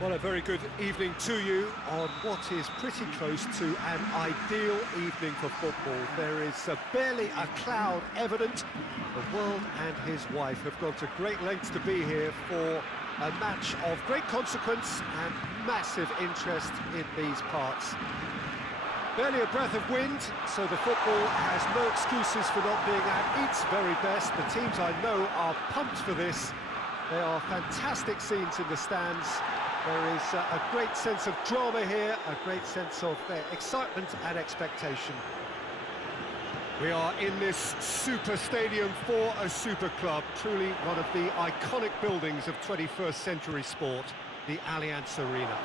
Well, a very good evening to you on what is pretty close to an ideal evening for football. There is barely a cloud evident. The world and his wife have gone to great lengths to be here for a match of great consequence and massive interest in these parts. Barely a breath of wind, so the football has no excuses for not being at its very best. The teams I know are pumped for this. There are fantastic scenes in the stands. There is a great sense of drama here, a great sense of excitement and expectation. We are in this super stadium for a super club, truly one of the iconic buildings of 21st century sport, the Allianz Arena.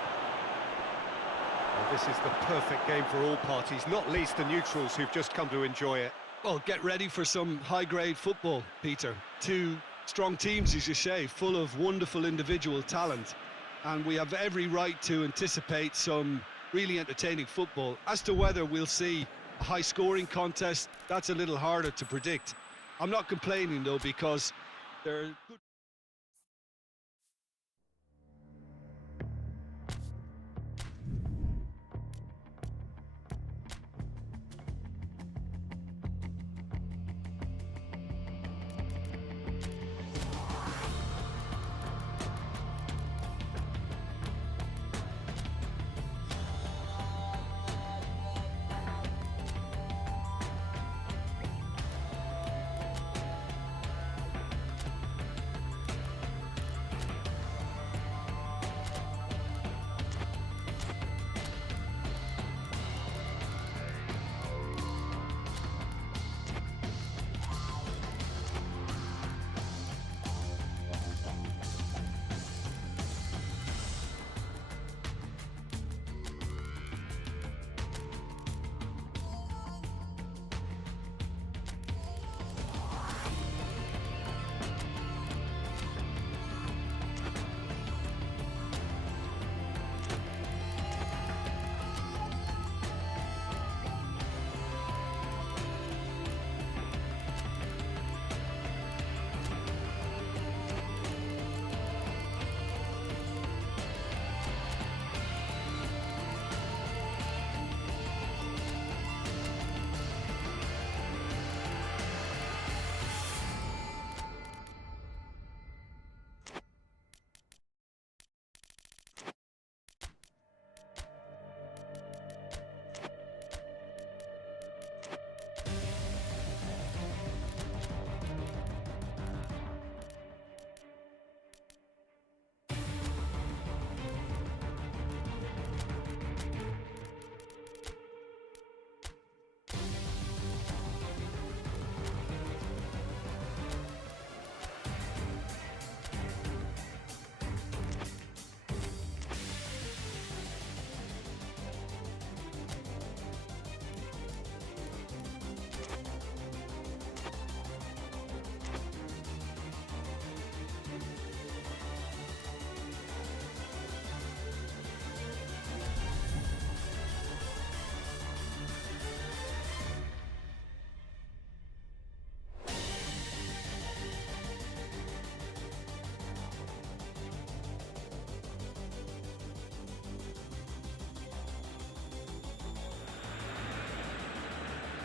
Well, this is the perfect game for all parties, not least the neutrals who've just come to enjoy it. Well, get ready for some high-grade football, Peter. Two strong teams, as you say, full of wonderful individual talent. And we have every right to anticipate some really entertaining football. As to whether we'll see a high-scoring contest, that's a little harder to predict. I'm not complaining, though, because there are good...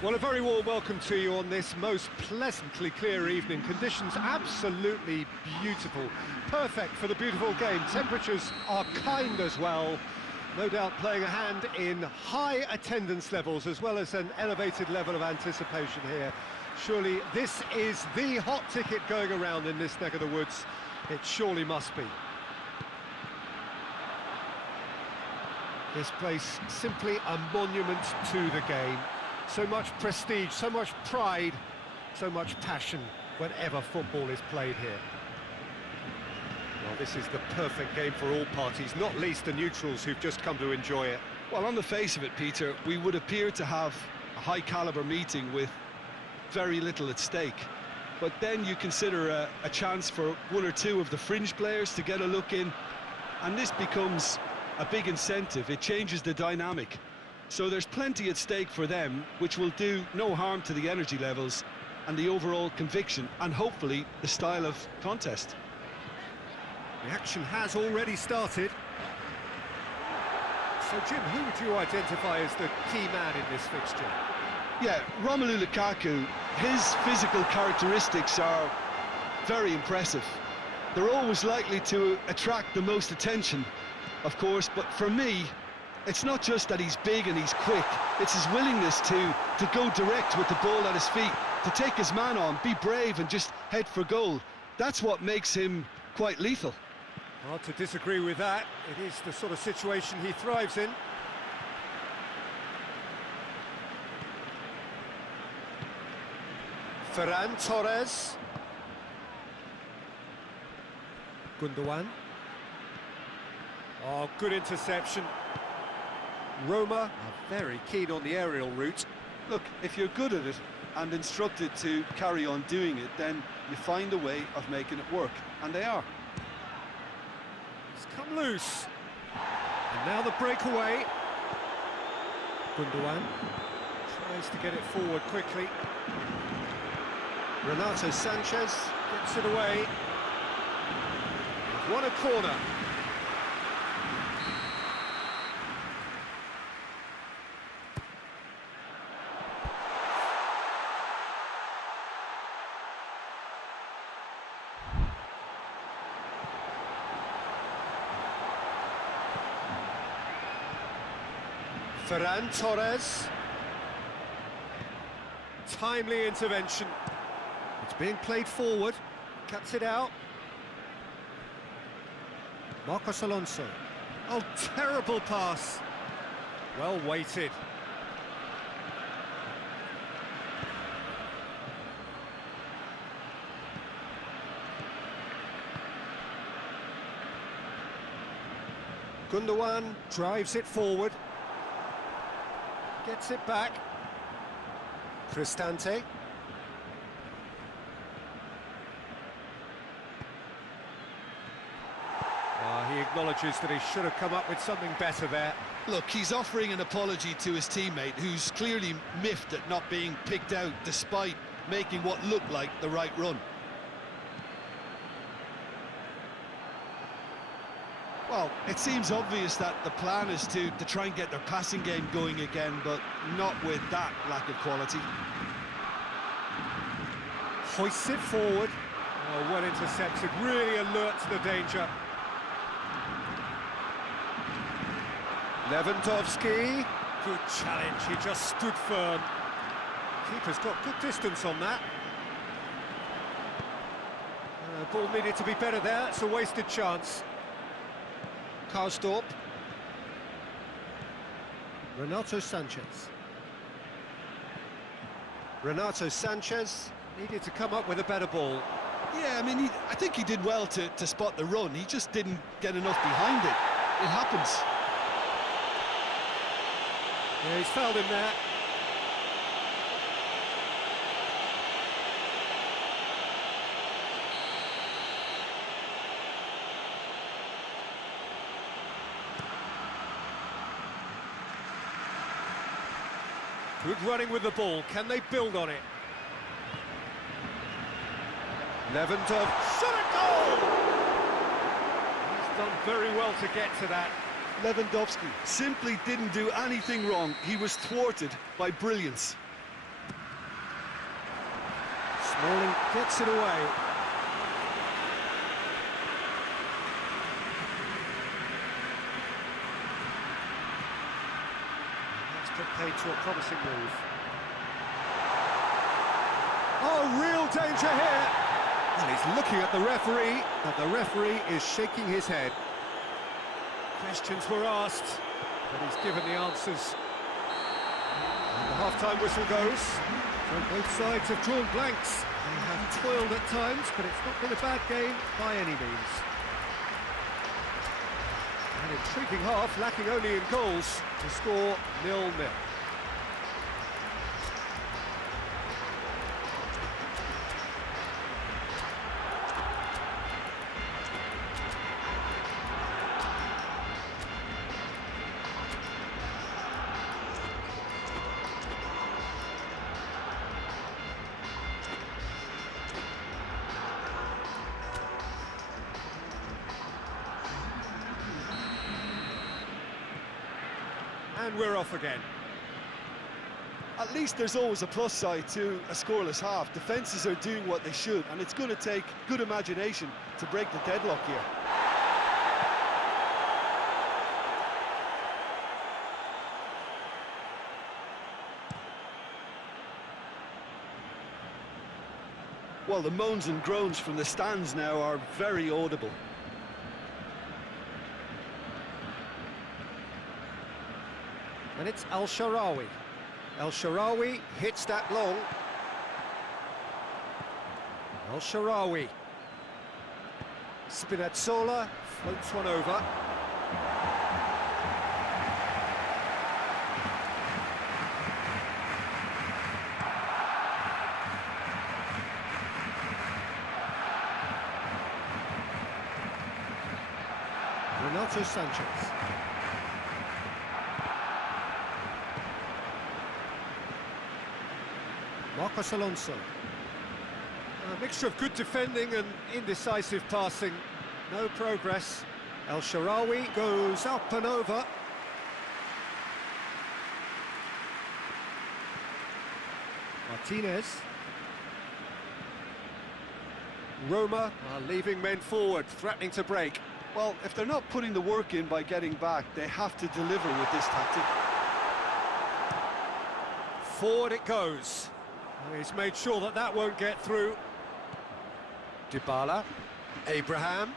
Well, a very warm welcome to you on this most pleasantly clear evening. Conditions absolutely beautiful, perfect for the beautiful game. Temperatures are kind as well, no doubt playing a hand in high attendance levels as well as an elevated level of anticipation here. Surely this is the hot ticket going around in this neck of the woods. It surely must be. This place simply a monument to the game. So much prestige, so much pride, so much passion whenever football is played here. Well, this is the perfect game for all parties, not least the neutrals who've just come to enjoy it. Well, on the face of it, Peter, we would appear to have a high-caliber meeting with very little at stake. But then you consider a chance for one or two of the fringe players to get a look in, and this becomes a big incentive. It changes the dynamic. So there's plenty at stake for them, which will do no harm to the energy levels and the overall conviction and hopefully the style of contest. The action has already started. So, Jim, who would you identify as the key man in this fixture? Yeah, Romelu Lukaku, his physical characteristics are very impressive. They're always likely to attract the most attention, of course, but for me, it's not just that he's big and he's quick, it's his willingness to go direct with the ball at his feet, to take his man on, be brave and just head for goal. That's what makes him quite lethal. Hard to disagree with that. It is the sort of situation he thrives in. Ferran Torres. Gundogan. Oh, good interception. Roma are very keen on the aerial route. Look, if you're good at it and instructed to carry on doing it, then you find a way of making it work, and they are. It's come loose. And now the breakaway. Gundogan tries to get it forward quickly. Renato Sanchez gets it away. What a corner. Ferran Torres. Timely intervention. It's being played forward. Cuts it out. Marcos Alonso. Oh, terrible pass. Well weighted. Gundogan drives it forward. Gets it back. Cristante. He acknowledges that he should have come up with something better there. Look, he's offering an apology to his teammate, who's clearly miffed at not being picked out despite making what looked like the right run. Well, it seems obvious that the plan is to try and get their passing game going again, but not with that lack of quality. Hoists it forward. Oh, well intercepted, really alert to the danger. Lewandowski, good challenge, he just stood firm. Keeper's got good distance on that. Ball needed to be better there, it's a wasted chance. Karsdorp. Renato Sanchez. Renato Sanchez needed to come up with a better ball. Yeah, I mean, I think he did well to spot the run. He just didn't get enough behind it. It happens. Yeah, he's fouled him there. Good running with the ball. Can they build on it? Lewandowski. Shot a goal! He's done very well to get to that. Lewandowski simply didn't do anything wrong. He was thwarted by brilliance. Smalling gets it away. That's played to a promising move. Oh, real danger here! And he's looking at the referee, and the referee is shaking his head. Questions were asked, but he's given the answers. And the half-time whistle goes. So both sides have drawn blanks. They have toiled at times, but it's not been a bad game by any means. An intriguing half, lacking only in goals, to score 0-0. And we're off again. At least there's always a plus side to a scoreless half. Defences are doing what they should, and it's going to take good imagination to break the deadlock here. Well, the moans and groans from the stands now are very audible. And it's Al-Sharawi. El-Sharawi hits that long. El-Sharawi. Spinazzola floats one over. Renato Sanchez. Marcos Alonso. A mixture of good defending and indecisive passing. No progress. El-Sharawi goes up and over. Martinez. Roma are leaving men forward, threatening to break. Well, if they're not putting the work in by getting back, they have to deliver with this tactic. Forward it goes. He's made sure that that won't get through. Dybala. Abraham.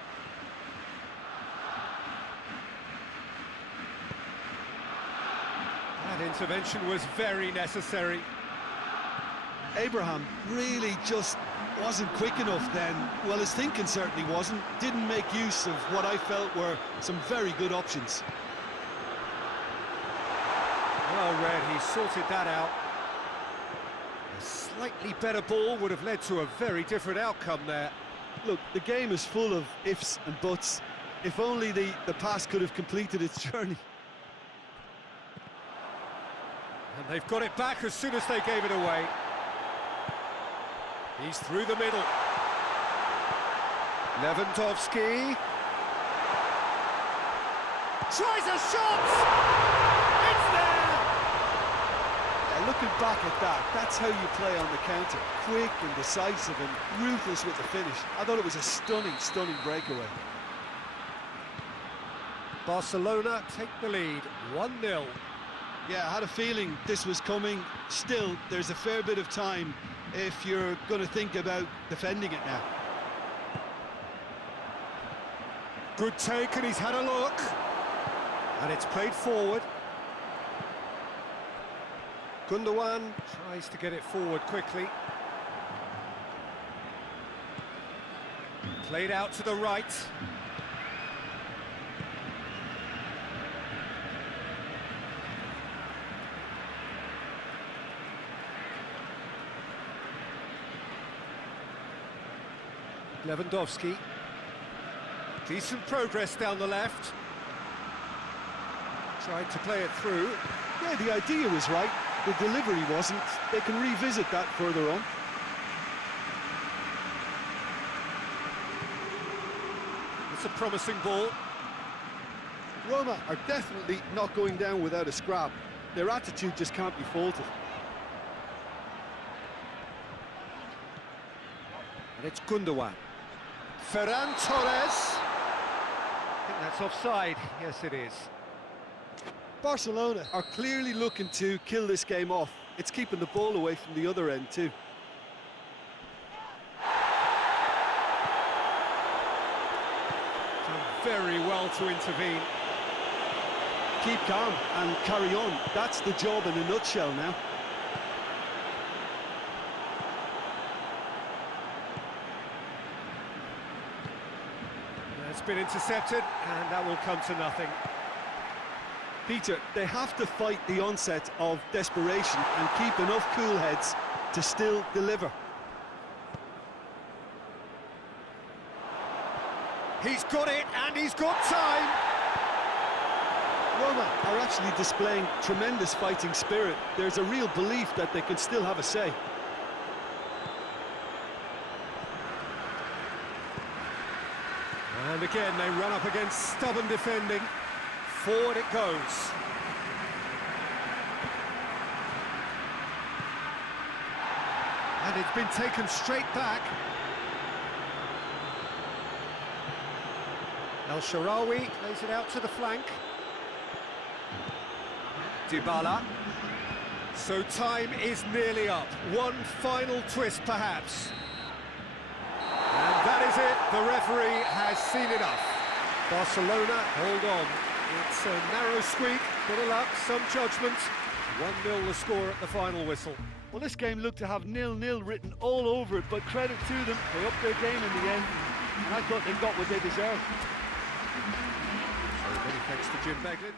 That intervention was very necessary. Abraham really just wasn't quick enough then. Well, his thinking certainly wasn't. Didn't make use of what I felt were some very good options. Well read, he sorted that out. A slightly better ball would have led to a very different outcome there. Look, the game is full of ifs and buts. If only the pass could have completed its journey. And they've got it back as soon as they gave it away. He's through the middle. Lewandowski. Tries a shot! It's there! Yeah, looking back at that, that's how you play on the counter. Quick and decisive and ruthless with the finish. I thought it was a stunning, stunning breakaway. Barcelona take the lead, 1-0. Yeah, I had a feeling this was coming. Still, there's a fair bit of time if you're going to think about defending it now. Good take, and he's had a look. And it's played forward. Gundogan tries to get it forward quickly. Played out to the right. Lewandowski. Decent progress down the left. Tried to play it through. Yeah, the idea was right. The delivery wasn't. They can revisit that further on. It's a promising ball. Roma are definitely not going down without a scrap. Their attitude just can't be faulted. And it's Gundogan. Ferran Torres. I think that's offside. Yes, it is. Barcelona are clearly looking to kill this game off. It's keeping the ball away from the other end too. Done very well to intervene. Keep calm and carry on. That's the job in a nutshell now. It's been intercepted, and that will come to nothing. Peter, they have to fight the onset of desperation and keep enough cool heads to still deliver. He's got it, and he's got time! Roma are actually displaying tremendous fighting spirit. There's a real belief that they can still have a say. And again, they run up against stubborn defending. Forward it goes. And it's been taken straight back. El Shaarawy plays it out to the flank. Dybala. So time is nearly up. One final twist, perhaps. And that is it. The referee has seen enough. Barcelona, hold on. It's a narrow squeak, bit of luck, some judgment. 1-0 the score at the final whistle. Well, this game looked to have 0-0 written all over it, but credit to them, they upped their game in the end, and I thought they got what they deserved. So many thanks to Jim Beglin.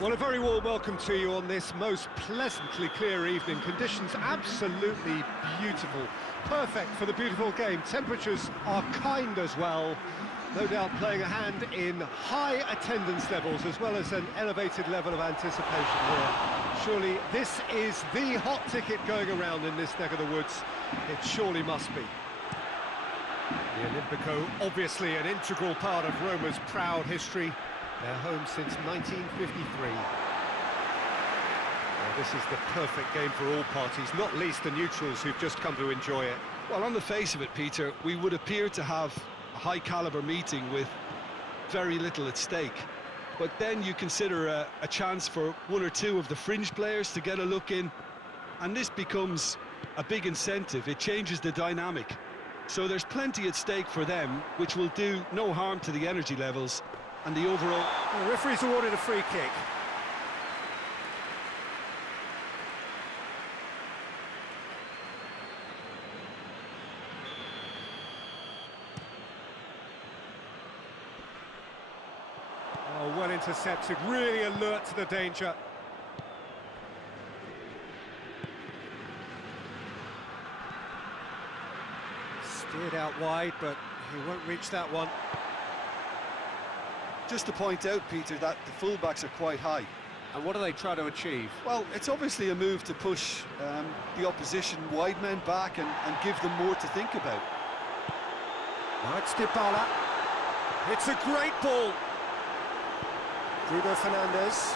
Well, a very warm welcome to you on this most pleasantly clear evening. Conditions absolutely beautiful. Perfect for the beautiful game. Temperatures are kind as well. No doubt playing a hand in high attendance levels as well as an elevated level of anticipation here. Surely this is the hot ticket going around in this neck of the woods. It surely must be. The Olimpico, obviously an integral part of Roma's proud history. They're home since 1953. Well, this is the perfect game for all parties, not least the neutrals who've just come to enjoy it. Well, on the face of it, Peter, we would appear to have a high-caliber meeting with very little at stake. But then you consider a chance for one or two of the fringe players to get a look in, and this becomes a big incentive. It changes the dynamic. So there's plenty at stake for them, which will do no harm to the energy levels and the overall... The referee's awarded a free kick. Oh, well intercepted, really alert to the danger. Steered out wide, but he won't reach that one. Just to point out, Peter, that the fullbacks are quite high. And what do they try to achieve? Well, it's obviously a move to push the opposition wide men back and give them more to think about. Now it's Dybala. It's a great ball. Bruno Fernandes.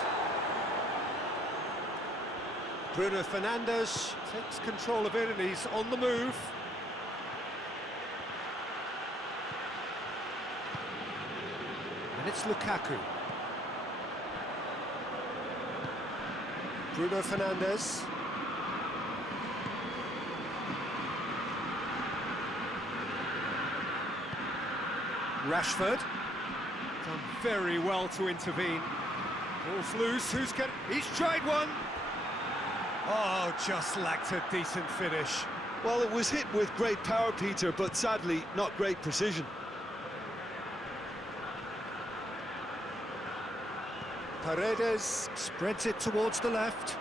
Bruno Fernandes takes control of it and he's on the move. And it's Lukaku. Bruno Fernandes. Rashford. Done very well to intervene. Ball's loose, he's tried one. Oh, just lacked a decent finish. Well, it was hit with great power, Peter, but sadly not great precision. Paredes spreads it towards the left.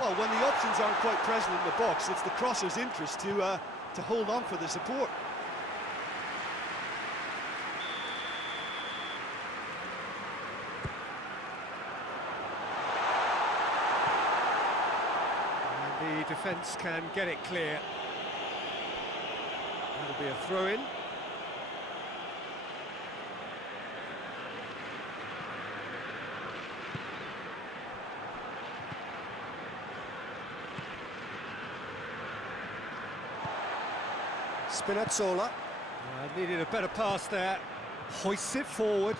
Well, when the options aren't quite present in the box, it's the crosser's interest to hold on for the support. And the defence can get it clear. That'll be a throw-in. Spinazzola needed a better pass there, hoists it forward.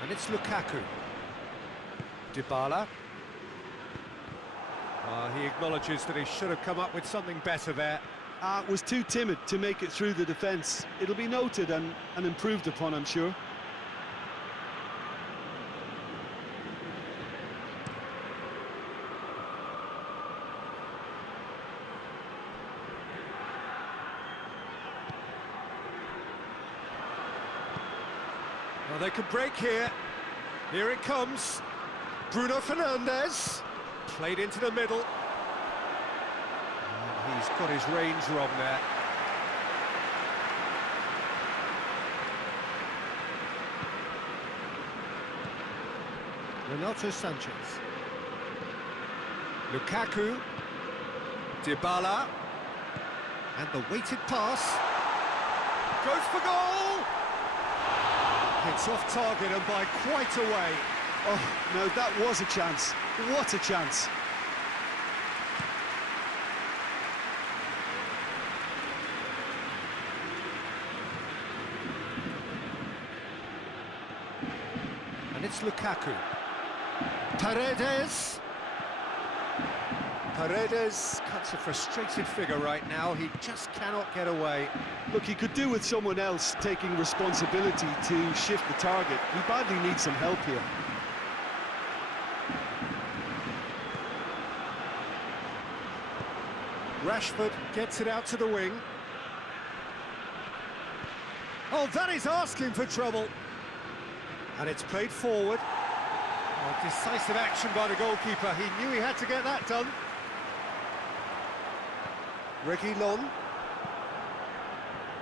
And it's Lukaku. Dybala. He acknowledges that he should have come up with something better there. Was too timid to make it through the defence. It'll be noted and improved upon, I'm sure. Well, they could break here. Here it comes. Bruno Fernandes. Played into the middle. And he's got his range wrong there. Renato Sanchez. Lukaku. Dybala. And the weighted pass. Goes for goal! It's off target and by quite a way. Oh, no, that was a chance. What a chance. And it's Lukaku. Paredes. Paredes cuts a frustrated figure right now. He just cannot get away. Look, he could do with someone else taking responsibility to shift the target. He badly needs some help here. Rashford gets it out to the wing. Oh, that is asking for trouble. And it's played forward. Oh, decisive action by the goalkeeper. He knew he had to get that done. Reguilon.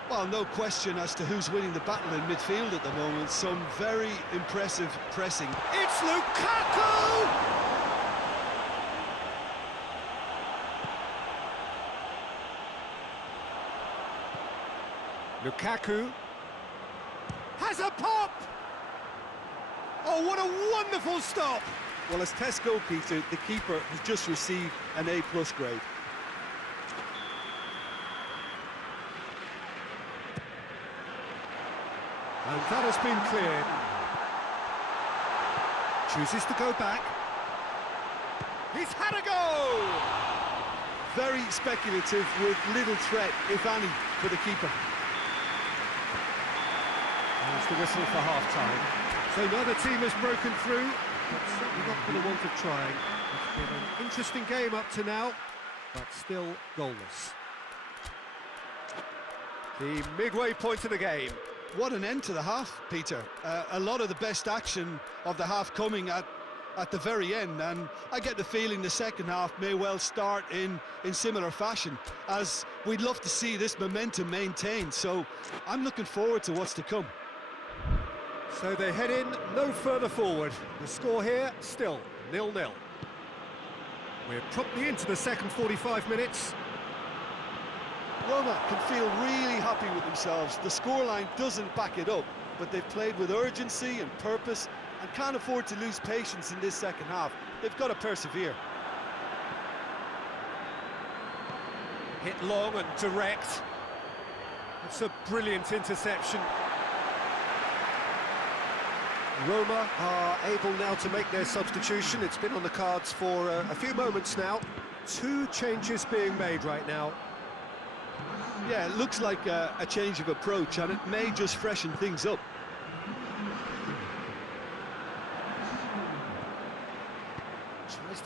Well, no question as to who's winning the battle in midfield at the moment. Some very impressive pressing. It's Lukaku! Lukaku has a pop! Oh, what a wonderful stop! Well, as tests go, Peter, the keeper has just received an A+ grade. And that has been cleared. Chooses to go back. He's had a go! Very speculative with little threat, if any, for the keeper. There's the whistle for half-time. So neither team has broken through, but certainly not for the want of trying. It's been an interesting game up to now, but still goalless. The midway point of the game. What an end to the half, Peter. A lot of the best action of the half coming at the very end, and I get the feeling the second half may well start in similar fashion, as we'd love to see this momentum maintained. So I'm looking forward to what's to come. So they head in no further forward. The score here, still 0-0. We're promptly into the second 45 minutes. Roma can feel really happy with themselves. The scoreline doesn't back it up, but they've played with urgency and purpose and can't afford to lose patience in this second half. They've got to persevere. Hit long and direct. It's a brilliant interception. Roma are able now to make their substitution. It's been on the cards for a few moments now. 2 changes being made right now. Yeah, it looks like a change of approach, and it may just freshen things up.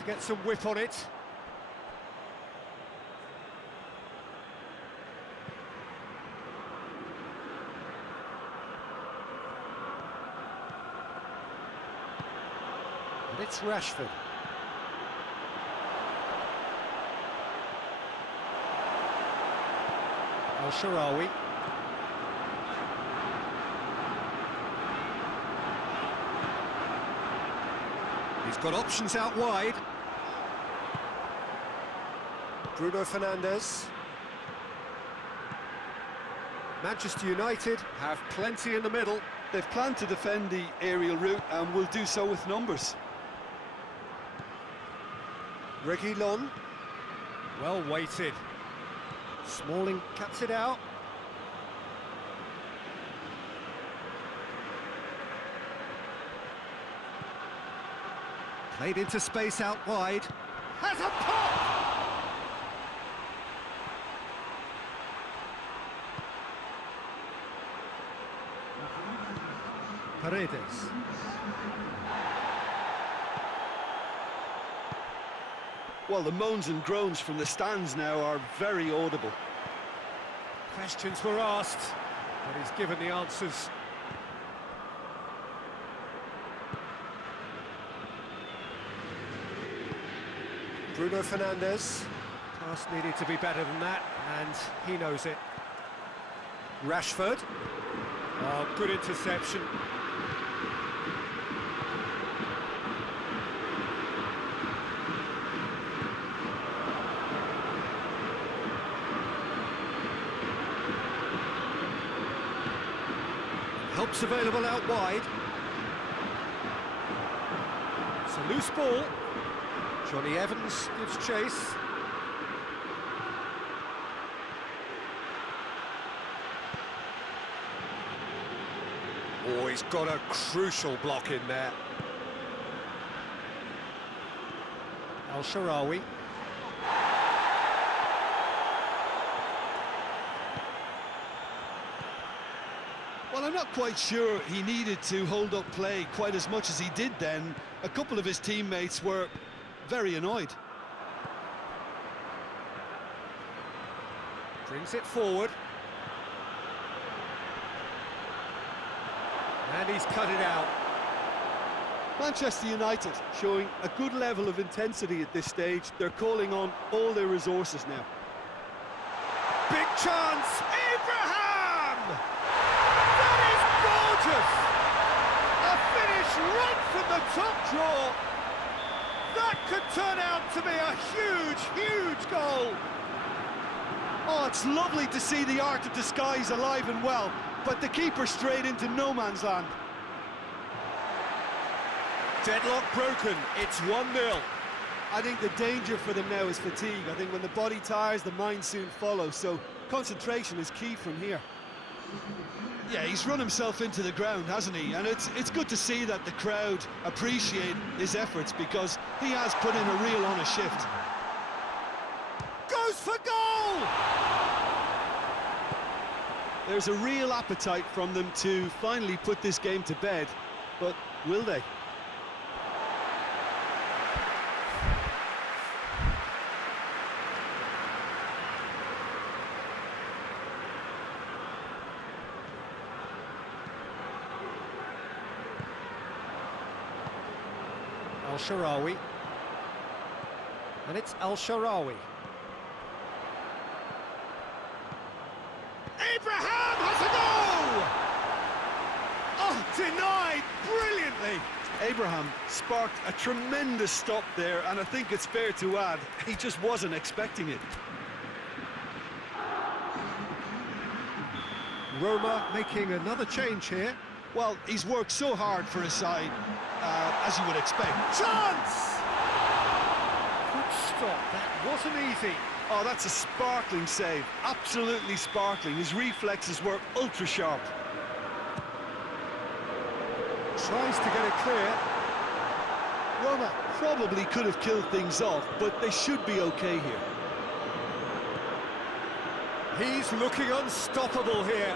Get some whip on it. And it's Rashford. El-Shaarawy. He's got options out wide. Bruno Fernandes. Manchester United have plenty in the middle. They've planned to defend the aerial route and will do so with numbers. Reguilon. Well weighted. Smalling cuts it out. Played into space out wide. Has a pop! Paredes. Well, the moans and groans from the stands now are very audible. Questions were asked, but he's given the answers. Bruno Fernandes. Pass needed to be better than that, and he knows it. Rashford. Oh, good interception. Help's available out wide. It's a loose ball. Johnny Evans gives chase. Oh, he's got a crucial block in there. El-Shaarawy. Well, I'm not quite sure he needed to hold up play quite as much as he did then. A couple of his teammates were very annoyed. Brings it forward. And he's cut it out. Manchester United showing a good level of intensity at this stage. They're calling on all their resources now. Big chance! Abraham! That is gorgeous! A finish right from the top draw. That could turn out to be a huge, huge goal. Oh, it's lovely to see the art of disguise alive and well, but the keeper straight into no man's land. Deadlock broken, it's 1-0. I think the danger for them now is fatigue. I think when the body tires, the mind soon follows, so concentration is key from here. Yeah, he's run himself into the ground, hasn't he? And it's good to see that the crowd appreciate his efforts, because he has put in a real honest shift. Goes for goal! There's a real appetite from them to finally put this game to bed, but will they? El-Shaarawy. And it's El-Shaarawy. Abraham has a goal! Oh, denied brilliantly. Abraham sparked a tremendous stop there, and I think it's fair to add, he just wasn't expecting it. Roma making another change here. Well, he's worked so hard for his side, as you would expect. Chance! Good stop, that wasn't easy. Oh, that's a sparkling save, absolutely sparkling. His reflexes were ultra sharp. Tries to get it clear. Roma probably could have killed things off, but they should be okay here. He's looking unstoppable here.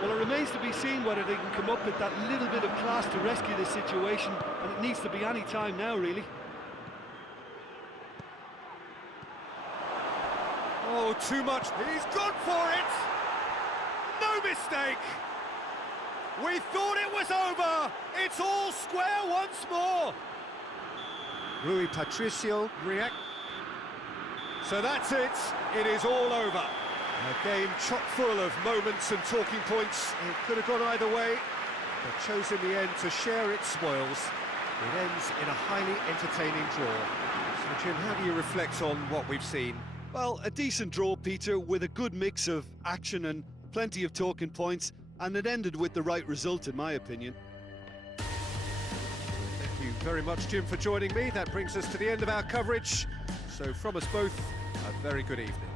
Well, it remains to be seen whether they can come up with that little bit of class to rescue this situation, and it needs to be any time now, really. Oh, too much. He's gone for it! No mistake! We thought it was over! It's all square once more! Rui Patricio react. So that's it. It is all over. A game chock full of moments and talking points. It could have gone either way, but chose in the end to share its spoils. It ends in a highly entertaining draw. So, Jim, how do you reflect on what we've seen? Well, a decent draw, Peter, with a good mix of action and plenty of talking points, and it ended with the right result, in my opinion. Thank you very much, Jim, for joining me. That brings us to the end of our coverage. So from us both, a very good evening.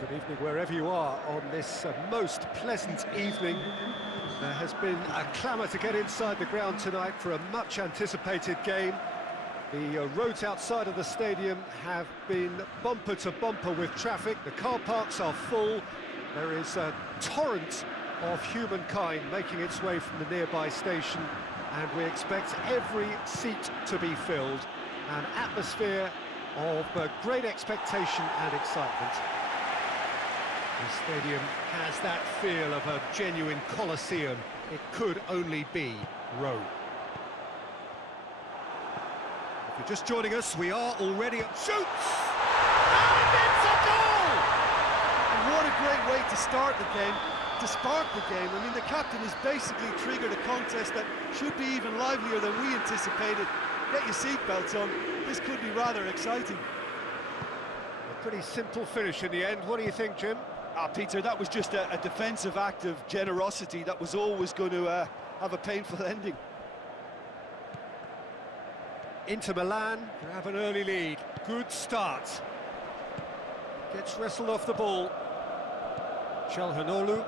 Good evening wherever you are on this most pleasant evening. There has been a clamour to get inside the ground tonight for a much anticipated game. The roads outside of the stadium have been bumper to bumper with traffic. The car parks are full. There is a torrent of humankind making its way from the nearby station, and we expect every seat to be filled. An atmosphere of great expectation and excitement. The stadium has that feel of a genuine Colosseum. It could only be Rome. If you're just joining us, we are already at shoots! And it's a goal! And what a great way to start the game, to spark the game. I mean, the captain has basically triggered a contest that should be even livelier than we anticipated. Get your seatbelts on, this could be rather exciting. A pretty simple finish in the end. What do you think, Jim? Peter, that was just a defensive act of generosity that was always going to have a painful ending. Inter Milan have an early lead. Good start. Gets wrestled off the ball. Calhanoglu.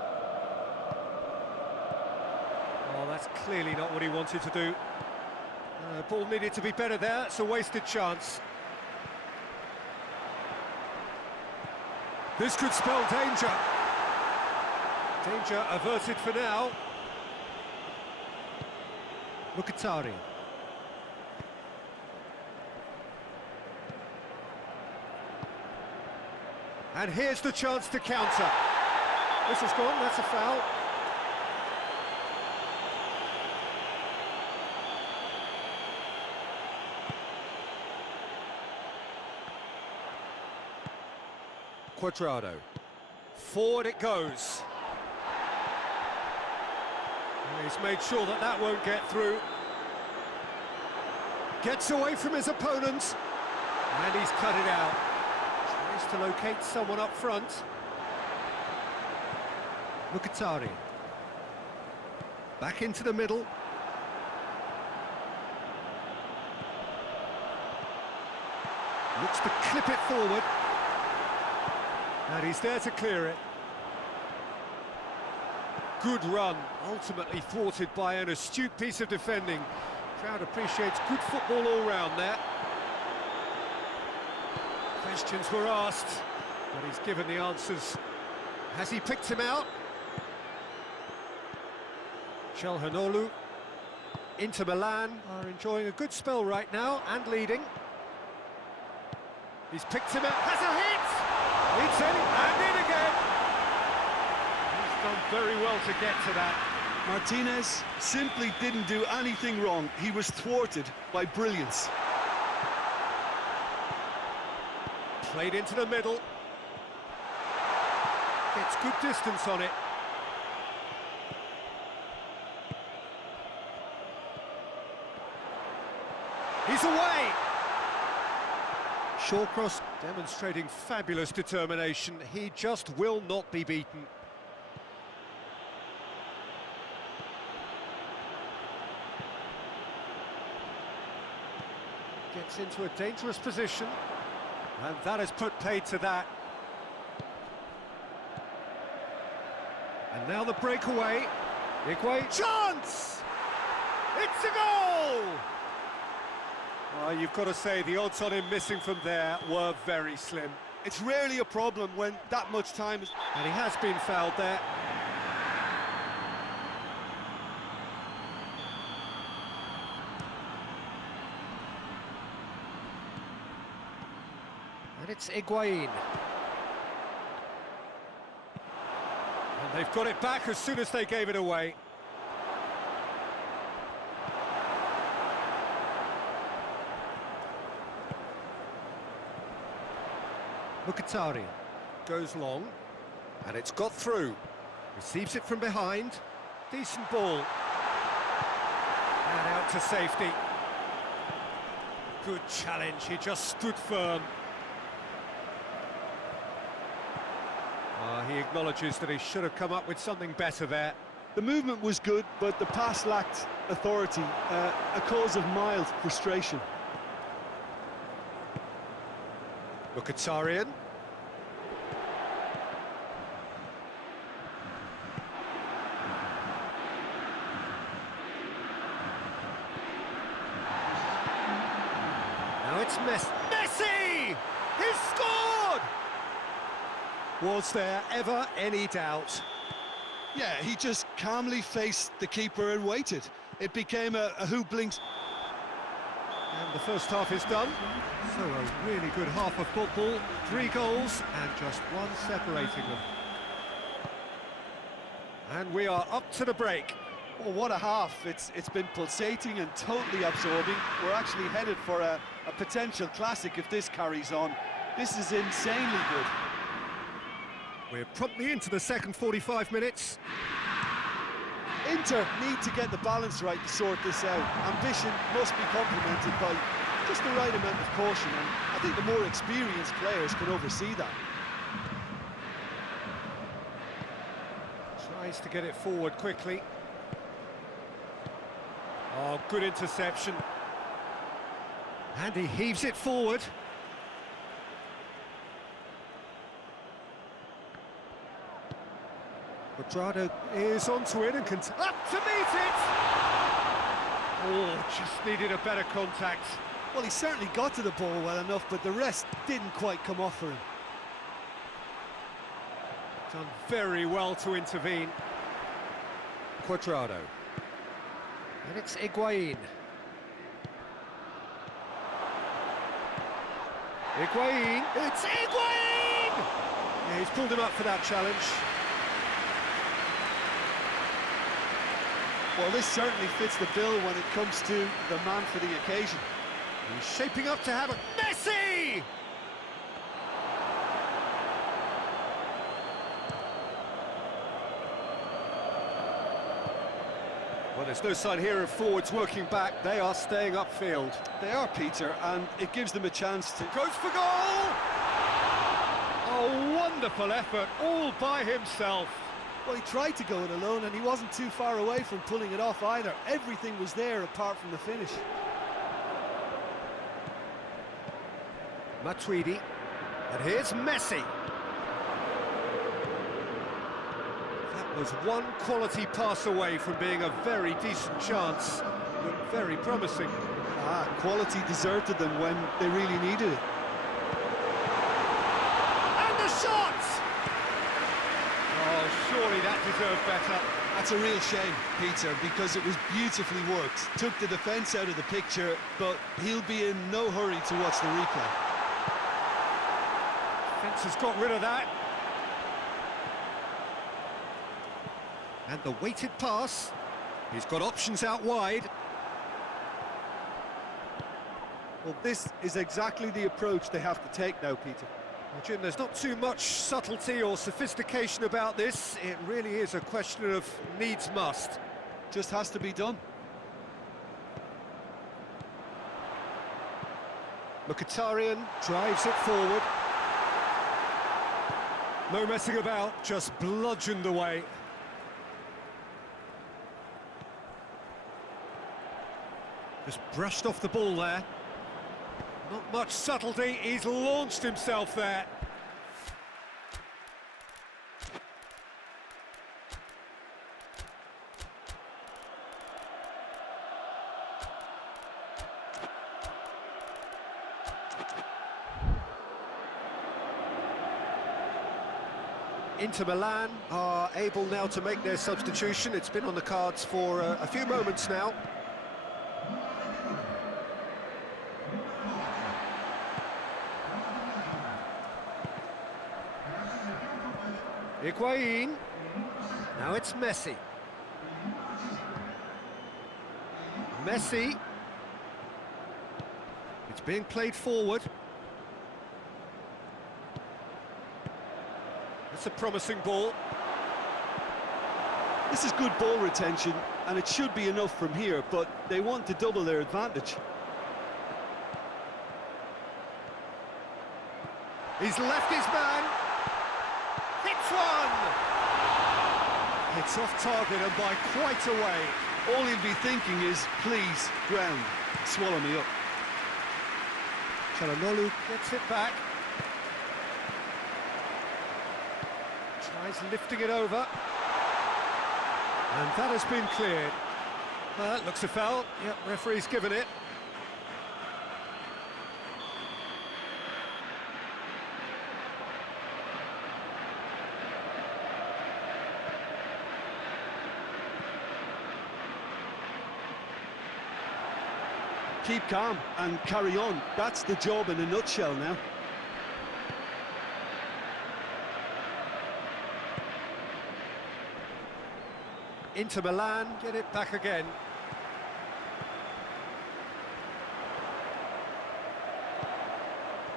Oh, that's clearly not what he wanted to do. Ball needed to be better there. It's a wasted chance. This could spell danger. Danger averted for now. Mkhitaryan. And here's the chance to counter. This has gone, that's a foul. Cuadrado. Forward it goes. And he's made sure that that won't get through. Gets away from his opponent. And he's cut it out. Tries to locate someone up front. Mkhitaryan. Back into the middle. Looks to clip it forward. And he's there to clear it. Good run, ultimately thwarted by an astute piece of defending. Crowd appreciates good football all round there. Questions were asked, but he's given the answers. Has he picked him out? Calhanoglu. Inter Milan are enjoying a good spell right now and leading. He's picked him out, has a hit! It's in, and in again! He's done very well to get to that. Martinez simply didn't do anything wrong. He was thwarted by brilliance. Played into the middle. Gets good distance on it. He's away! Shawcross demonstrating fabulous determination. He just will not be beaten. Gets into a dangerous position, and that has put paid to that. And now the breakaway. Higuain. Chance! It's a goal! You've got to say, the odds on him missing from there were very slim. It's rarely a problem when that much time is... And he has been fouled there. And it's Higuain. And they've got it back as soon as they gave it away. Mkhitaryan goes long, and it's got through. Receives it from behind. Decent ball. And out to safety. Good challenge, he just stood firm. He acknowledges that he should have come up with something better there. The movement was good, but the pass lacked authority, a cause of mild frustration. Mkhitaryan. Was there ever any doubt? Yeah, he just calmly faced the keeper and waited. It became a who blinks. And the first half is done. So a really good half of football. 3 goals and just one separating them. And we are up to the break. Oh, what a half. It's been pulsating and totally absorbing. We're actually headed for a potential classic if this carries on. This is insanely good. We're promptly into the second 45 minutes. Inter need to get the balance right to sort this out. Ambition must be complemented by just the right amount of caution, and I think the more experienced players can oversee that. Tries to get it forward quickly. Oh, good interception. And he heaves it forward. Quadrado is onto it and can up to meet it! Oh, just needed a better contact. Well, he certainly got to the ball well enough, but the rest didn't quite come off for him. Done very well to intervene. Quadrado. And it's Higuain. Higuain! It's Higuain! Yeah, he's pulled him up for that challenge. Well, this certainly fits the bill when it comes to the man for the occasion. He's shaping up to have a... Messi! Well, there's no sign here of forwards working back. They are staying upfield. They are, Peter, and it gives them a chance to... Goes for goal! Oh, wonderful effort, all by himself. Well, he tried to go it alone, and he wasn't too far away from pulling it off either. Everything was there apart from the finish. Matuidi. And here's Messi. That was one quality pass away from being a very decent chance. Looked very promising. Quality deserted them when they really needed it. And the shot! Oh, surely that deserved better. That's a real shame, Peter, because it was beautifully worked. Took the defence out of the picture, but he'll be in no hurry to watch the replay. Fence has got rid of that. And the weighted pass. He's got options out wide. Well, this is exactly the approach they have to take now, Peter. Well, Jim, there's not too much subtlety or sophistication about this. It really is a question of needs must. Just has to be done. Mkhitaryan drives it forward. No messing about, just bludgeoned away. Just brushed off the ball there. Not much subtlety, he's launched himself there. Inter Milan are able now to make their substitution. It's been on the cards for a few moments now. Higuain. Now it's Messi. Messi. It's being played forward. It's a promising ball. This is good ball retention, and it should be enough from here, but they want to double their advantage. He's left his man. Hits one! It's off target and by quite a way. All he'll be thinking is, please, ground, swallow me up. Çalhanoğlu gets it back. Tries lifting it over. And that has been cleared. Looks a foul. Yep, referee's given it. keep calm and carry on. That's the job in a nutshell now. Inter Milan get it back again.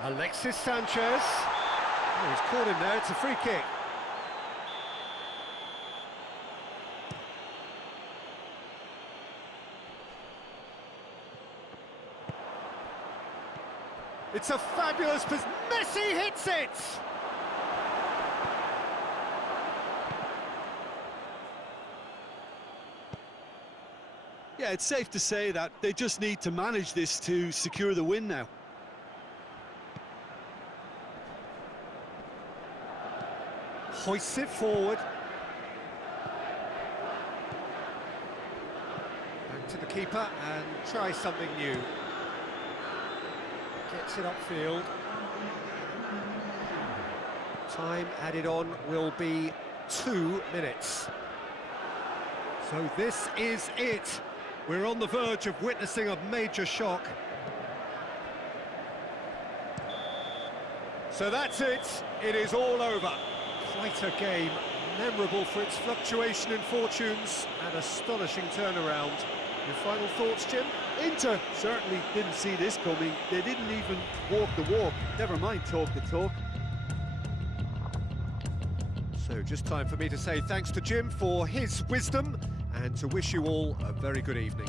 Alexis Sanchez. Oh, he's caught him there, it's a free kick. It's a fabulous pass. Messi hits it! Yeah, it's safe to say that they just need to manage this to secure the win now. Hoists it forward. Back to the keeper and try something new. Gets it upfield. Time added on will be 2 minutes. So this is it. We're on the verge of witnessing a major shock. So that's it. It is all over. Quite a game, memorable for its fluctuation in fortunes and astonishing turnaround. Your final thoughts, Jim? Inter certainly didn't see this coming. They didn't even walk the walk, never mind talk the talk. So just time for me to say thanks to Jim for his wisdom and to wish you all a very good evening.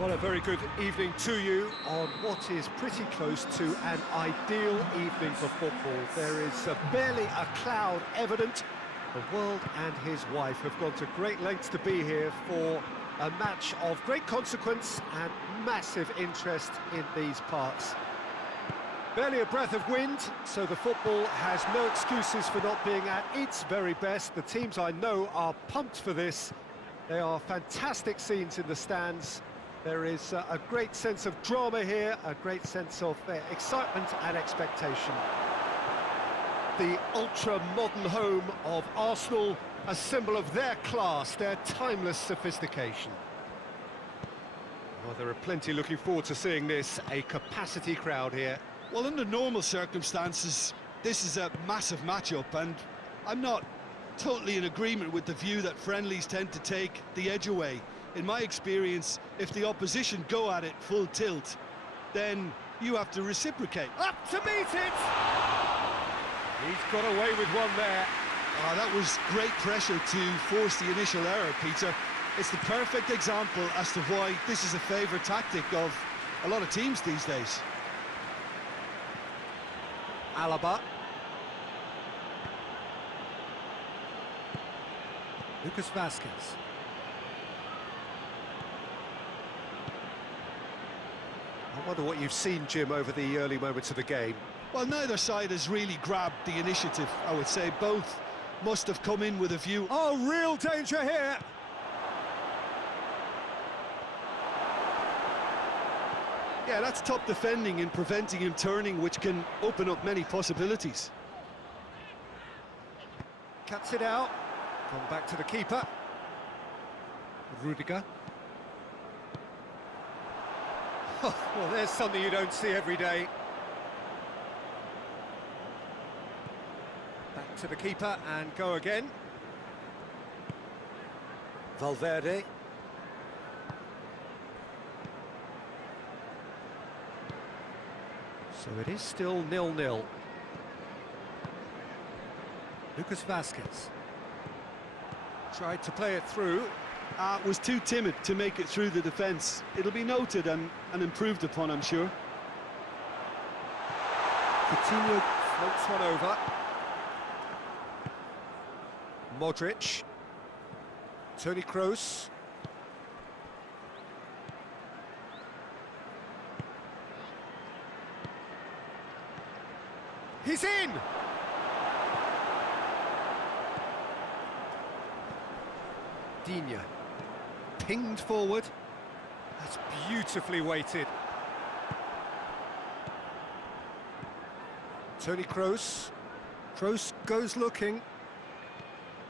Well, a very good evening to you on what is pretty close to an ideal evening for football. There is barely a cloud evident. The world and his wife have gone to great lengths to be here for a match of great consequence and massive interest in these parts. Barely a breath of wind, so the football has no excuses for not being at its very best. The teams I know are pumped for this. They are fantastic scenes in the stands. There is a great sense of drama here, a great sense of excitement and expectation. The ultra-modern home of Arsenal, a symbol of their class, their timeless sophistication. Well, there are plenty looking forward to seeing this, a capacity crowd here. Well, under normal circumstances, this is a massive matchup, and I'm not totally in agreement with the view that friendlies tend to take the edge away. In my experience, if the opposition go at it full tilt, then you have to reciprocate. Up to meet it! He's got away with one there. Oh, that was great pressure to force the initial error, Peter. It's the perfect example as to why this is a favourite tactic of a lot of teams these days. Alaba. Lucas Vazquez. I wonder what you've seen, Jim, over the early moments of the game. Well, neither side has really grabbed the initiative, I would say. Both must have come in with a view. Oh, real danger here! Yeah, that's top defending and preventing him turning, which can open up many possibilities. Cuts it out. Come back to the keeper. Rudiger. Oh, well, there's something you don't see every day. Back to the keeper and go again. Valverde. So it is still 0-0. Lucas Vazquez. Tried to play it through. Was too timid to make it through the defence. It'll be noted and improved upon, I'm sure. Coutinho floats one over. Modric. Toni Kroos. He's in! Digne. Pinged forward. That's beautifully weighted. Toni Kroos. Kroos goes looking.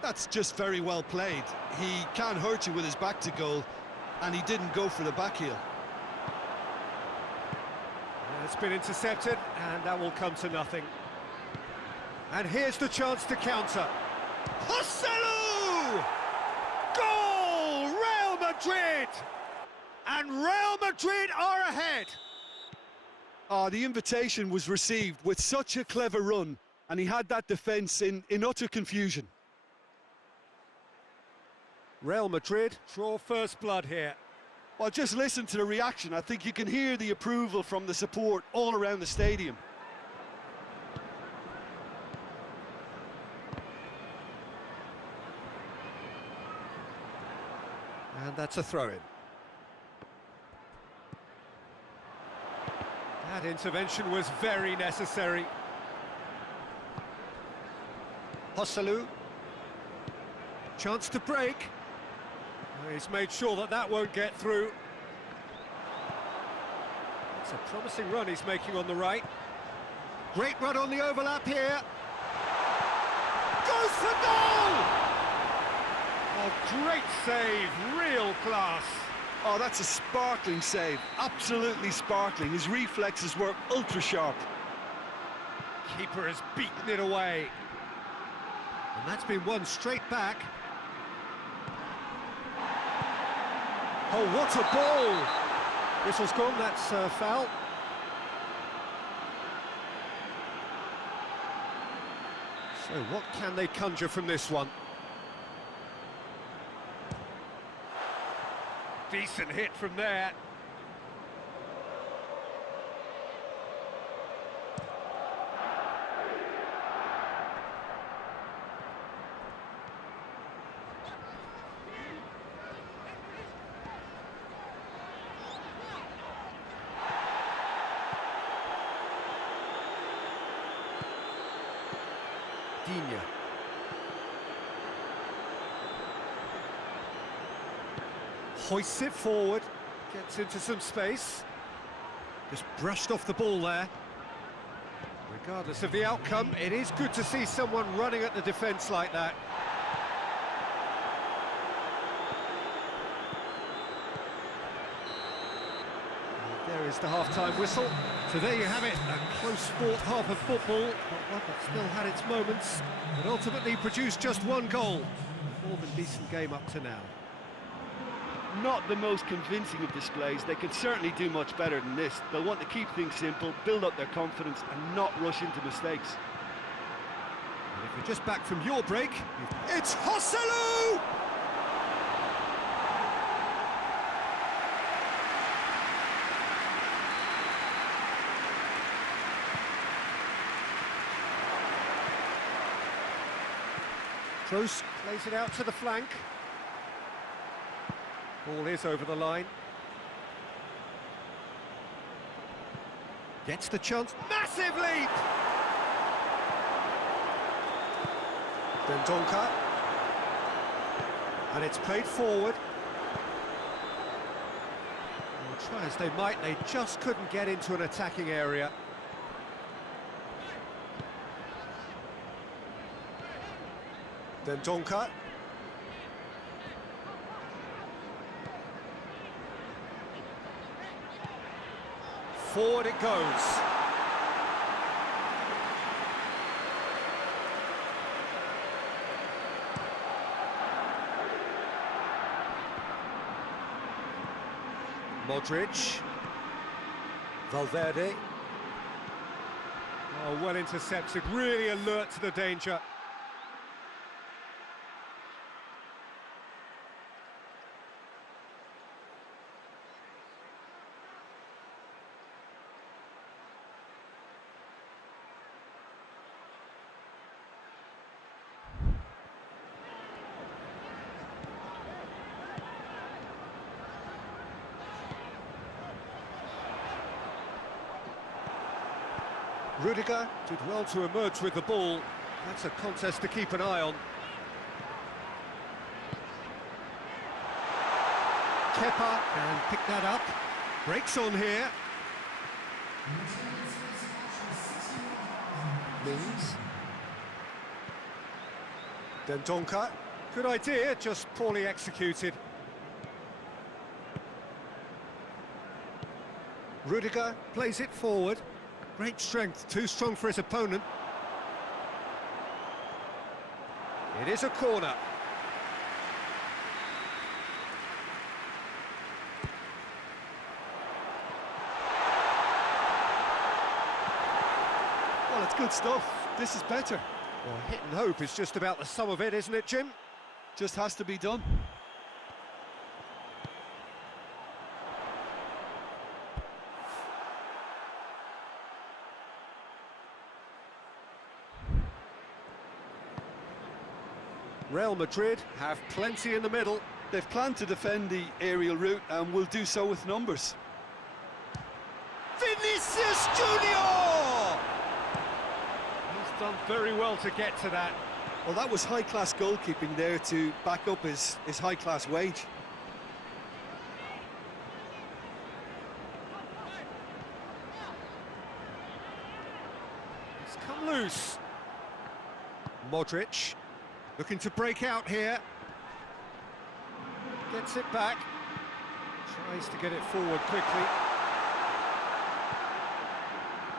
That's just very well played. He can't hurt you with his back to goal, and he didn't go for the back heel. It's been intercepted, and that will come to nothing. And here's the chance to counter. Joselu! Goal! Real Madrid! And Real Madrid are ahead! The invitation was received with such a clever run, and he had that defence in utter confusion. Real Madrid draw first blood here. Well, just listen to the reaction. I think you can hear the approval from the support all around the stadium. And that's a throw-in. That intervention was very necessary. Joselu. Chance to break. He's made sure that that won't get through. It's a promising run he's making on the right. Great run on the overlap here. Goes for goal! Oh, great save, real class. Oh, that's a sparkling save, absolutely sparkling. His reflexes were ultra sharp. Keeper has beaten it away. And that's been won straight back. Oh, what a ball! Whistle's gone, that's foul. So what can they conjure from this one? Decent hit from there. Digne. Hoists it forward, gets into some space. Just brushed off the ball there. Regardless of the outcome, it is good to see someone running at the defence like that. There is the half-time whistle. So there you have it, a close-fought half of football, but one that still had its moments, but ultimately produced just one goal. A more than decent game up to now. Not the most convincing of displays. They could certainly do much better than this. They'll want to keep things simple, build up their confidence and not rush into mistakes. And if you're just back from your break, it's Joselu! Kroos plays it out to the flank. Ball is over the line. Gets the chance. Massive leap! Dendoncker. And it's played forward. Well, try as they might, they just couldn't get into an attacking area. Dendoncker. Forward it goes. Modric. Valverde. Oh, well intercepted, really alert to the danger. Rudiger did well to emerge with the ball. That's a contest to keep an eye on. Kepa can pick that up. Breaks on here. Mings. Dendoncker. Good idea, just poorly executed. Rudiger plays it forward. Great strength, too strong for his opponent. It is a corner. Well, it's good stuff. This is better. Well, hit and hope is just about the sum of it, isn't it, Jim? Just has to be done. Real Madrid have plenty in the middle. They've planned to defend the aerial route and will do so with numbers. Vinicius Junior! He's done very well to get to that. Well, that was high-class goalkeeping there to back up his high-class wage. It's come loose. Modric. Looking to break out here. Gets it back. Tries to get it forward quickly.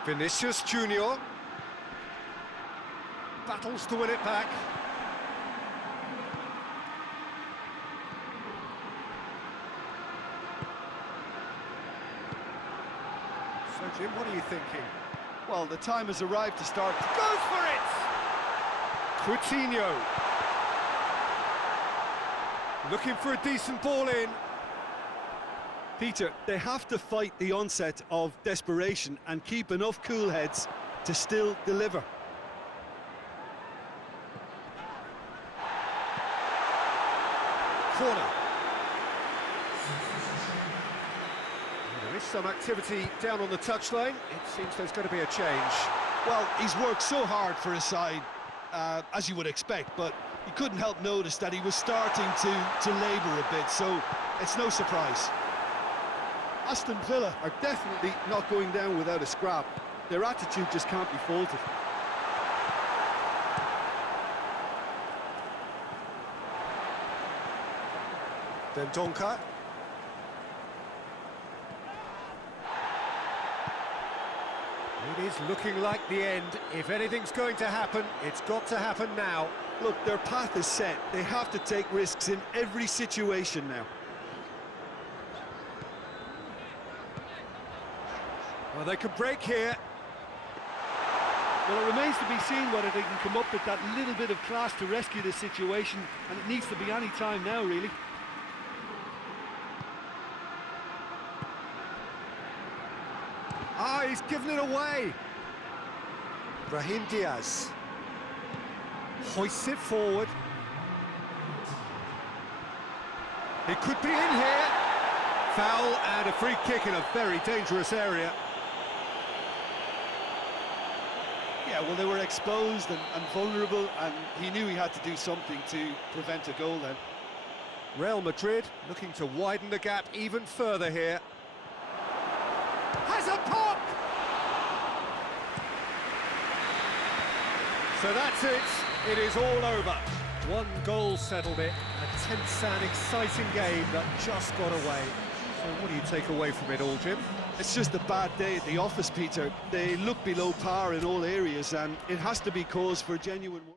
Vinicius Junior. Battles to win it back. So, Jim, what are you thinking? Well, the time has arrived to start. Goes for it! Coutinho. Looking for a decent ball in. Peter, they have to fight the onset of desperation and keep enough cool heads to still deliver. Corner. There is some activity down on the touchline. It seems there's going to be a change. Well, he's worked so hard for his side. as you would expect, but you couldn't help notice that he was starting to labour a bit, so it's no surprise. Aston Villa are definitely not going down without a scrap. Their attitude just can't be faulted. Dendonka. It is looking like the end. If anything's going to happen, it's got to happen now. Look, their path is set. They have to take risks in every situation now. Well, they could break here. Well, it remains to be seen whether they can come up with that little bit of class to rescue this situation, and it needs to be any time now, really. Ah, he's given it away. Brahim Diaz hoists it forward. He could be in here. Foul and a free kick in a very dangerous area. Yeah, well, they were exposed and vulnerable, and he knew he had to do something to prevent a goal then. Real Madrid looking to widen the gap even further here. Has a pop! So that's it. It is all over. One goal settled it. A tense and exciting game that just got away. So what do you take away from it all, Jim? It's just a bad day at the office, Peter. They look below par in all areas, and it has to be cause for genuine work.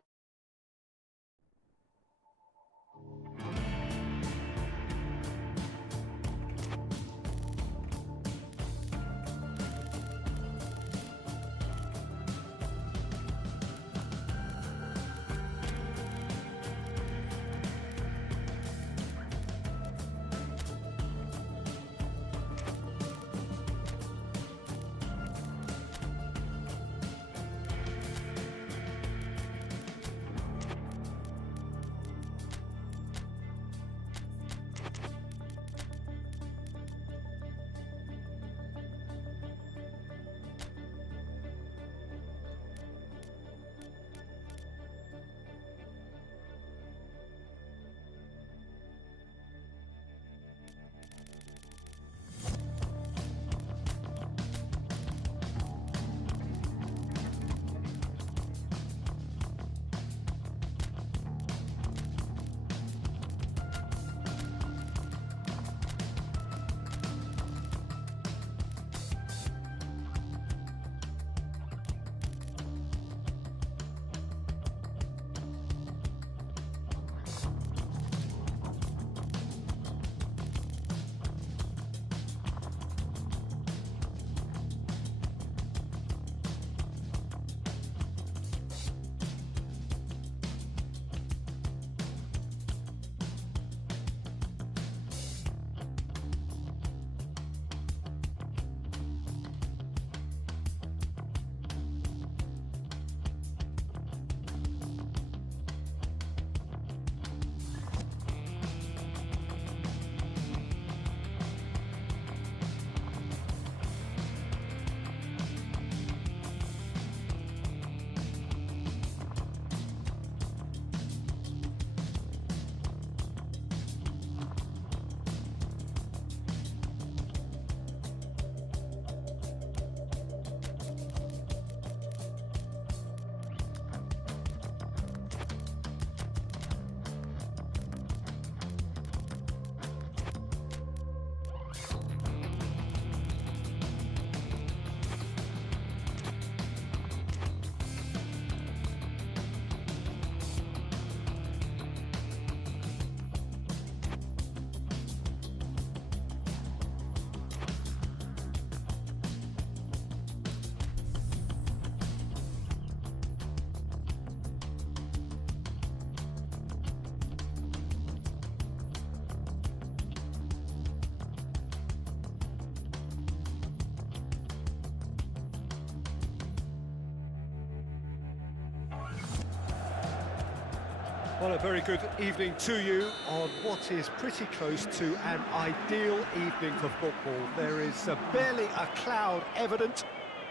Well, a very good evening to you on what is pretty close to an ideal evening for football. There is barely a cloud evident.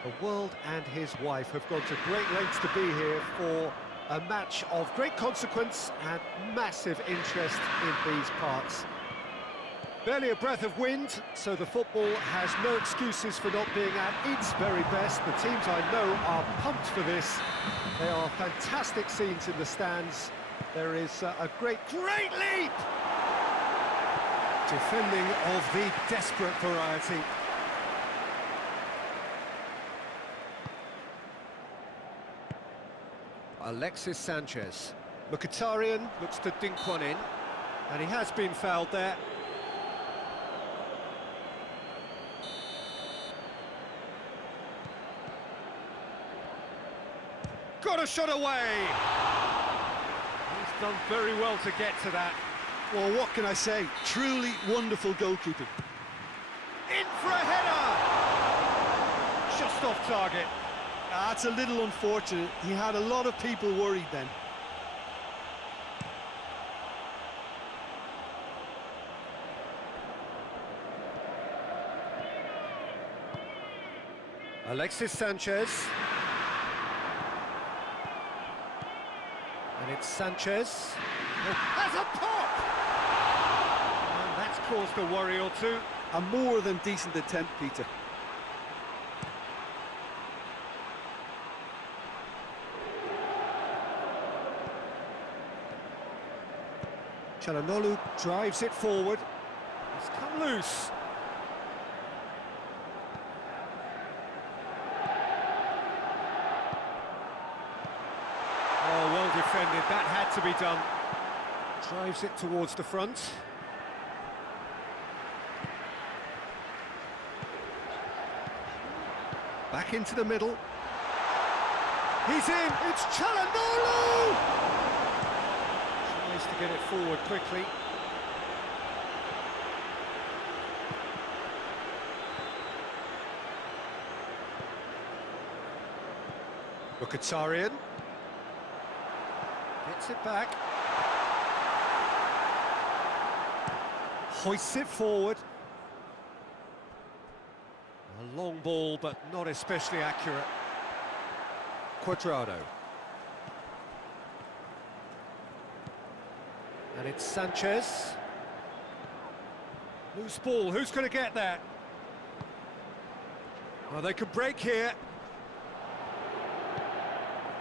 The world and his wife have gone to great lengths to be here for a match of great consequence and massive interest in these parts. Barely a breath of wind, so the football has no excuses for not being at its very best. The teams I know are pumped for this. They are fantastic scenes in the stands. There is a great leap! Defending of the desperate variety. Alexis Sanchez. Mkhitaryan looks to dink one in, and he has been fouled there. Got a shot away! He's done very well to get to that. Well, what can I say? Truly wonderful goalkeeping. In for a header! Just off target. That's a little unfortunate. He had a lot of people worried then. Alexis Sanchez. And it's Sanchez. Has a pop! And that's caused a worry or two. A more than decent attempt, Peter. Çalhanoğlu drives it forward. It's come loose. Oh, well defended. That had to be done. Drives it towards the front. Back into the middle. He's in. It's Çalhanoğlu! Tries to get it forward quickly. Mkhitaryan gets it back. Hoists it forward. A long ball, but not especially accurate. Cuadrado. And it's Sanchez. Loose ball, who's going to get that? Well, they could break here.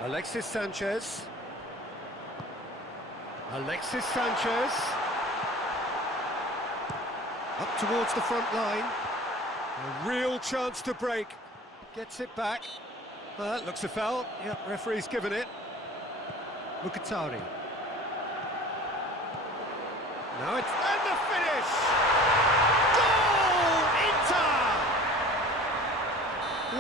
Alexis Sanchez. Alexis Sanchez. Up towards the front line. A real chance to break. Gets it back. Looks a foul. Yep, referee's given it. Mkhitaryan. Now it's... And the finish! Goal! Inter!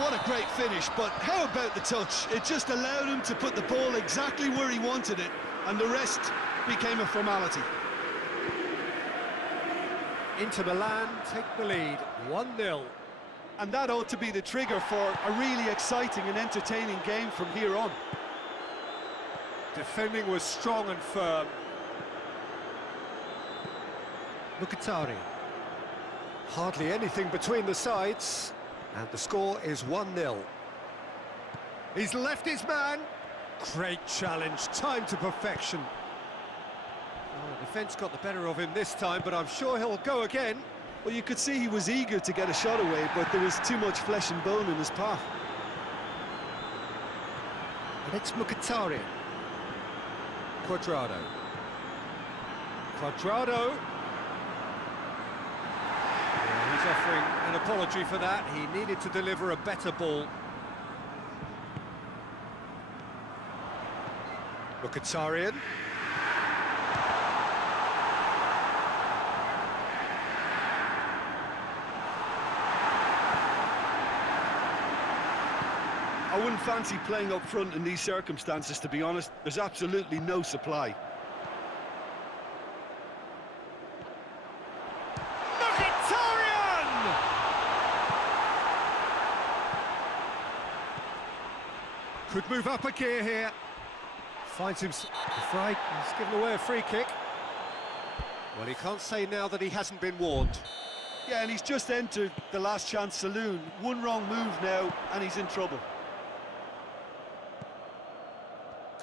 What a great finish, but how about the touch? It just allowed him to put the ball exactly where he wanted it, and the rest became a formality. Inter Milan take the lead, 1-0. And that ought to be the trigger for a really exciting and entertaining game from here on. Defending was strong and firm. Mkhitaryan. Hardly anything between the sides, and the score is 1-0. He's left his man. Great challenge, time to perfection. Oh, defence got the better of him this time, but I'm sure he'll go again. Well, you could see he was eager to get a shot away, but there was too much flesh and bone in his path. And it's Mkhitaryan. Cuadrado. Cuadrado. Yeah, he's offering an apology for that. He needed to deliver a better ball. Mkhitaryan. I wouldn't fancy playing up front in these circumstances, to be honest. There's absolutely no supply. Mkhitaryan! Could move up a gear here. Finds him right. He's given away a free kick. Well, he can't say now that he hasn't been warned. Yeah, and he's just entered the last chance saloon. One wrong move now, and he's in trouble.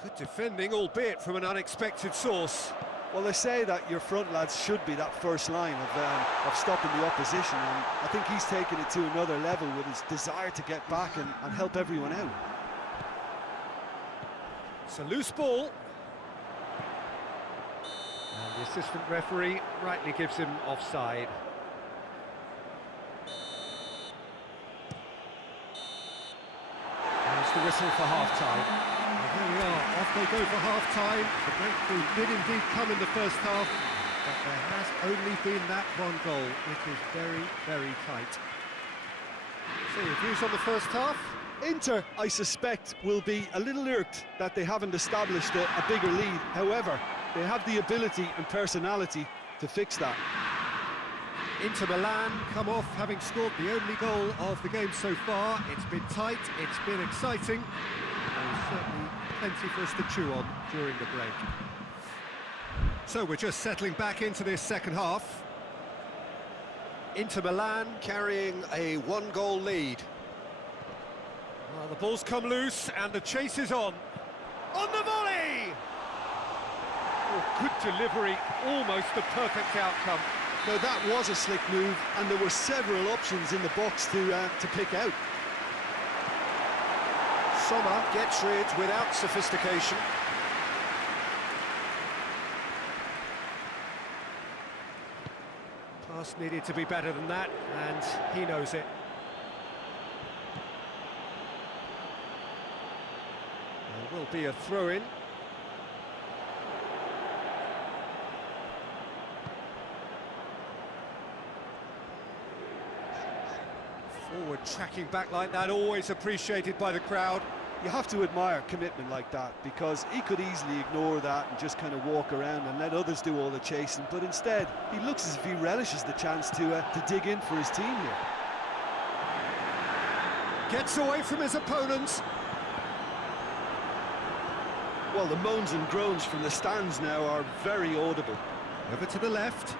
Good defending, albeit from an unexpected source. Well, they say that your front lads should be that first line of stopping the opposition, and I think he's taken it to another level with his desire to get back and help everyone out. It's a loose ball. And the assistant referee rightly gives him offside. There's the whistle for half-time. And here we are, off they go for half-time. The breakthrough did indeed come in the first half, but there has only been that one goal. It is very, very tight. So your views on the first half? Inter, I suspect, will be a little irked that they haven't established a bigger lead. However, they have the ability and personality to fix that. Inter Milan come off having scored the only goal of the game so far. It's been tight, it's been exciting. There's certainly plenty for us to chew on during the break. So we're just settling back into this second half. Inter Milan carrying a one-goal lead. Well, the ball's come loose and the chase is on. On the volley! Oh, good delivery, almost the perfect outcome. Now that was a slick move, and there were several options in the box to pick out. Sommer gets rid without sophistication. Pass needed to be better than that, and he knows it. There will be a throw-in. Forward tracking back like that, always appreciated by the crowd. You have to admire commitment like that, because he could easily ignore that and just kind of walk around and let others do all the chasing, but instead he looks as if he relishes the chance to dig in for his team here. Gets away from his opponents. Well, the moans and groans from the stands now are very audible. Over to the left.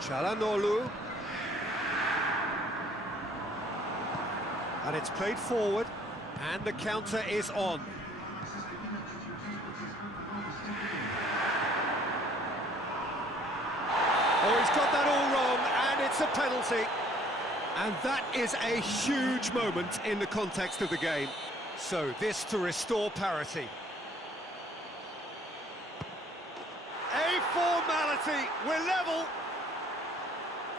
Çalhanoğlu. And it's played forward, and the counter is on. Oh, he's got that all wrong, and it's a penalty. And that is a huge moment in the context of the game. So this to restore parity. A formality, we're level.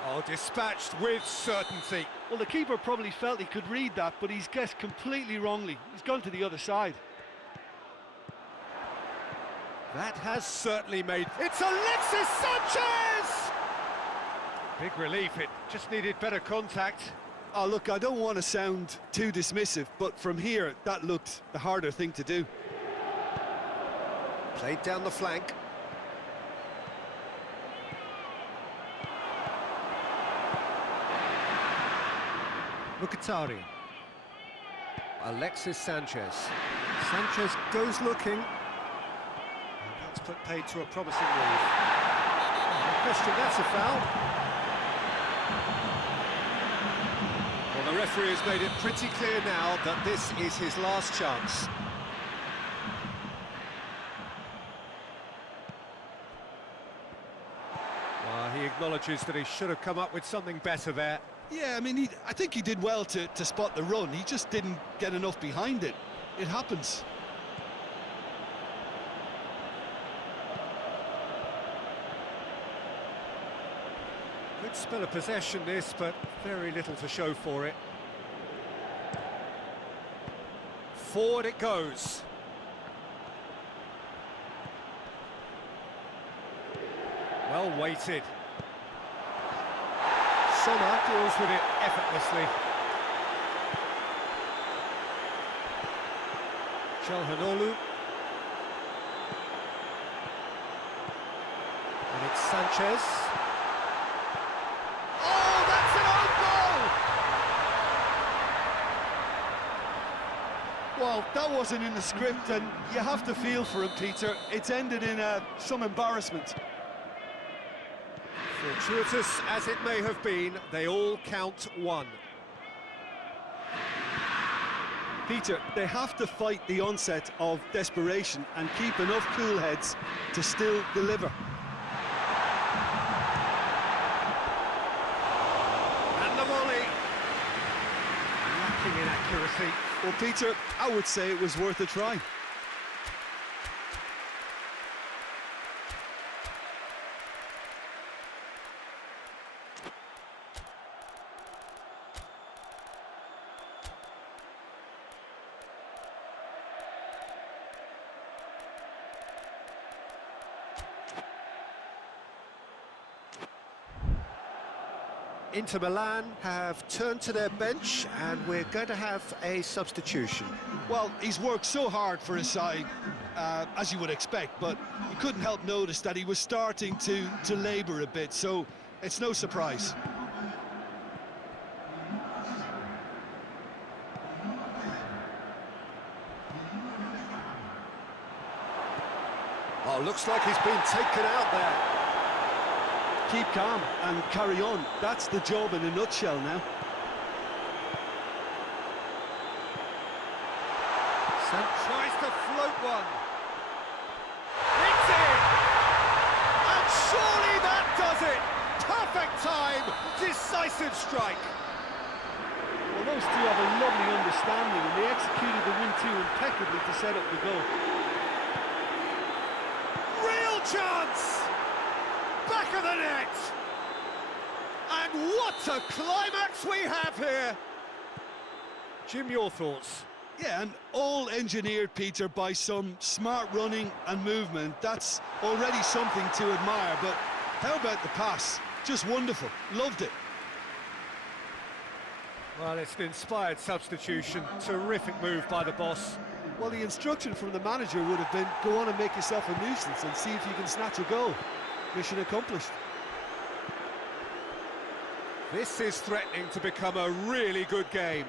Oh, dispatched with certainty. Well, the keeper probably felt he could read that, but he's guessed completely wrongly. He's gone to the other side. That has certainly made... It's Alexis Sanchez! Big relief, it just needed better contact. Oh, look, I don't want to sound too dismissive, but from here, that looked the harder thing to do. Played down the flank. Mkhitaryan. Alexis Sanchez. Sanchez goes looking. And that's put paid to a promising move. No question, that's a foul. Well, the referee has made it pretty clear now that this is his last chance. Well, he acknowledges that he should have come up with something better there. Yeah, I mean, I think he did well to spot the run. He just didn't get enough behind it. It happens. Good spell of possession this, but very little to show for it. Forward it goes. Well weighted. Sommer deals with it effortlessly. Çalhanoğlu. And it's Sanchez. Oh, that's an own goal! Well, that wasn't in the script, and you have to feel for him, Peter. It's ended in some embarrassment. Fortuitous as it may have been, they all count one. Peter, they have to fight the onset of desperation and keep enough cool heads to still deliver. And the volley. Lacking in accuracy. Well, Peter, I would say it was worth a try. Inter Milan have turned to their bench and we're going to have a substitution. Well, he's worked so hard for his side, as you would expect, but you couldn't help notice that he was starting to labour a bit, so it's no surprise. Oh, looks like he's been taken out there. Keep calm and carry on. That's the job in a nutshell now. Tries to float one. It's in! And surely that does it! Perfect time! Decisive strike! Well, those two have a lovely understanding and they executed the 1-2 impeccably to set up the goal. Real chance! Back of the net! And what a climax we have here! Jim, your thoughts? Yeah, and all engineered, Peter, by some smart running and movement. That's already something to admire, but how about the pass? Just wonderful. Loved it. Well, it's an inspired substitution. Terrific move by the boss. Well, the instruction from the manager would have been, go on and make yourself a nuisance and see if you can snatch a goal. Mission accomplished. This is threatening to become a really good game.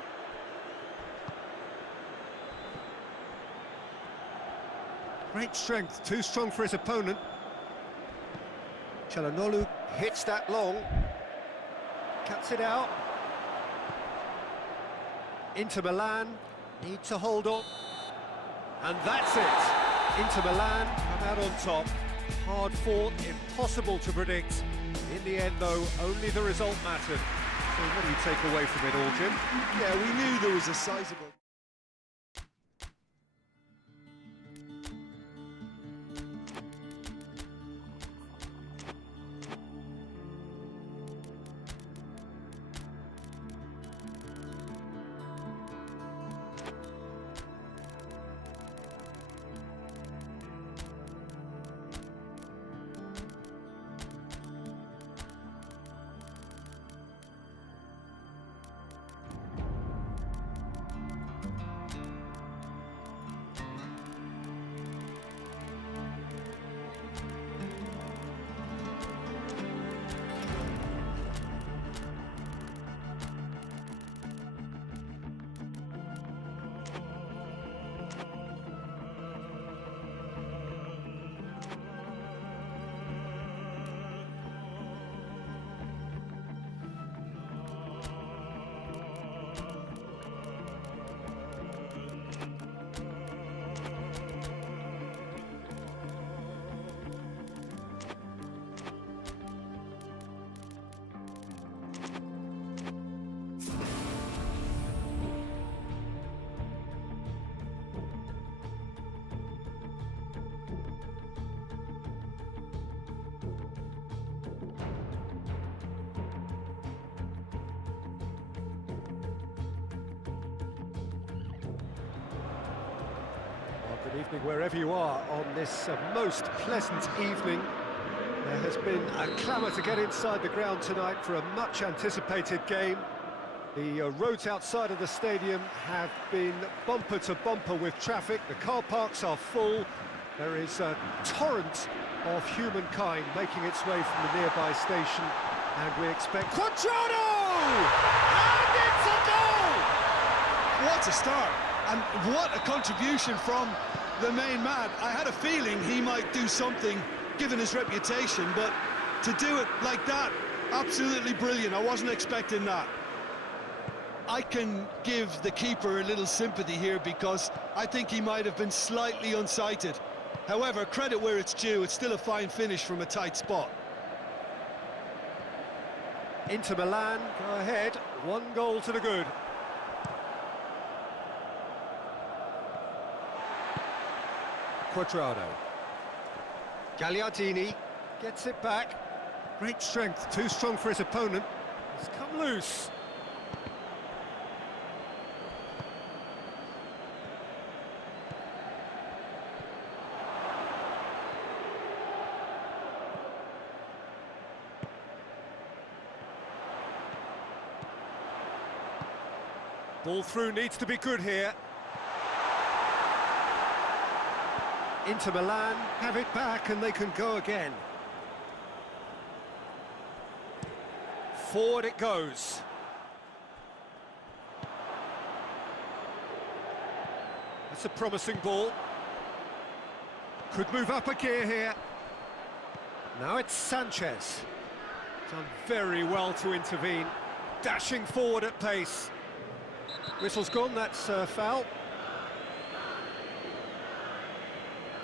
Great strength, too strong for his opponent. Çalhanoğlu hits that long. Cuts it out. Inter Milan need to hold on. And that's it. Inter Milan come out on top. Hard fought, impossible to predict. In the end, though, only the result mattered. So what do you take away from it all, Jim? Yeah, we knew there was a sizable... Good evening wherever you are on this most pleasant evening. There has been a clamour to get inside the ground tonight for a much anticipated game. The roads outside of the stadium have been bumper to bumper with traffic. The car parks are full. There is a torrent of humankind making its way from the nearby station, and we expect Quadrado! And it's a goal! What a start, and what a contribution from the main man. I had a feeling he might do something, given his reputation, but to do it like that, absolutely brilliant. I wasn't expecting that. I can give the keeper a little sympathy here because I think he might have been slightly unsighted. However, credit where it's due, it's still a fine finish from a tight spot. Inter Milan go ahead, 1 goal to the good. Quadrado. Gagliardini gets it back. Great strength, too strong for his opponent. It's come loose. Ball through needs to be good here. Inter Milan have it back and they can go again. Forward it goes. That's a promising ball. Could move up a gear here. Now it's Sanchez. Done very well to intervene. Dashing forward at pace. Whistle's gone, that's a foul.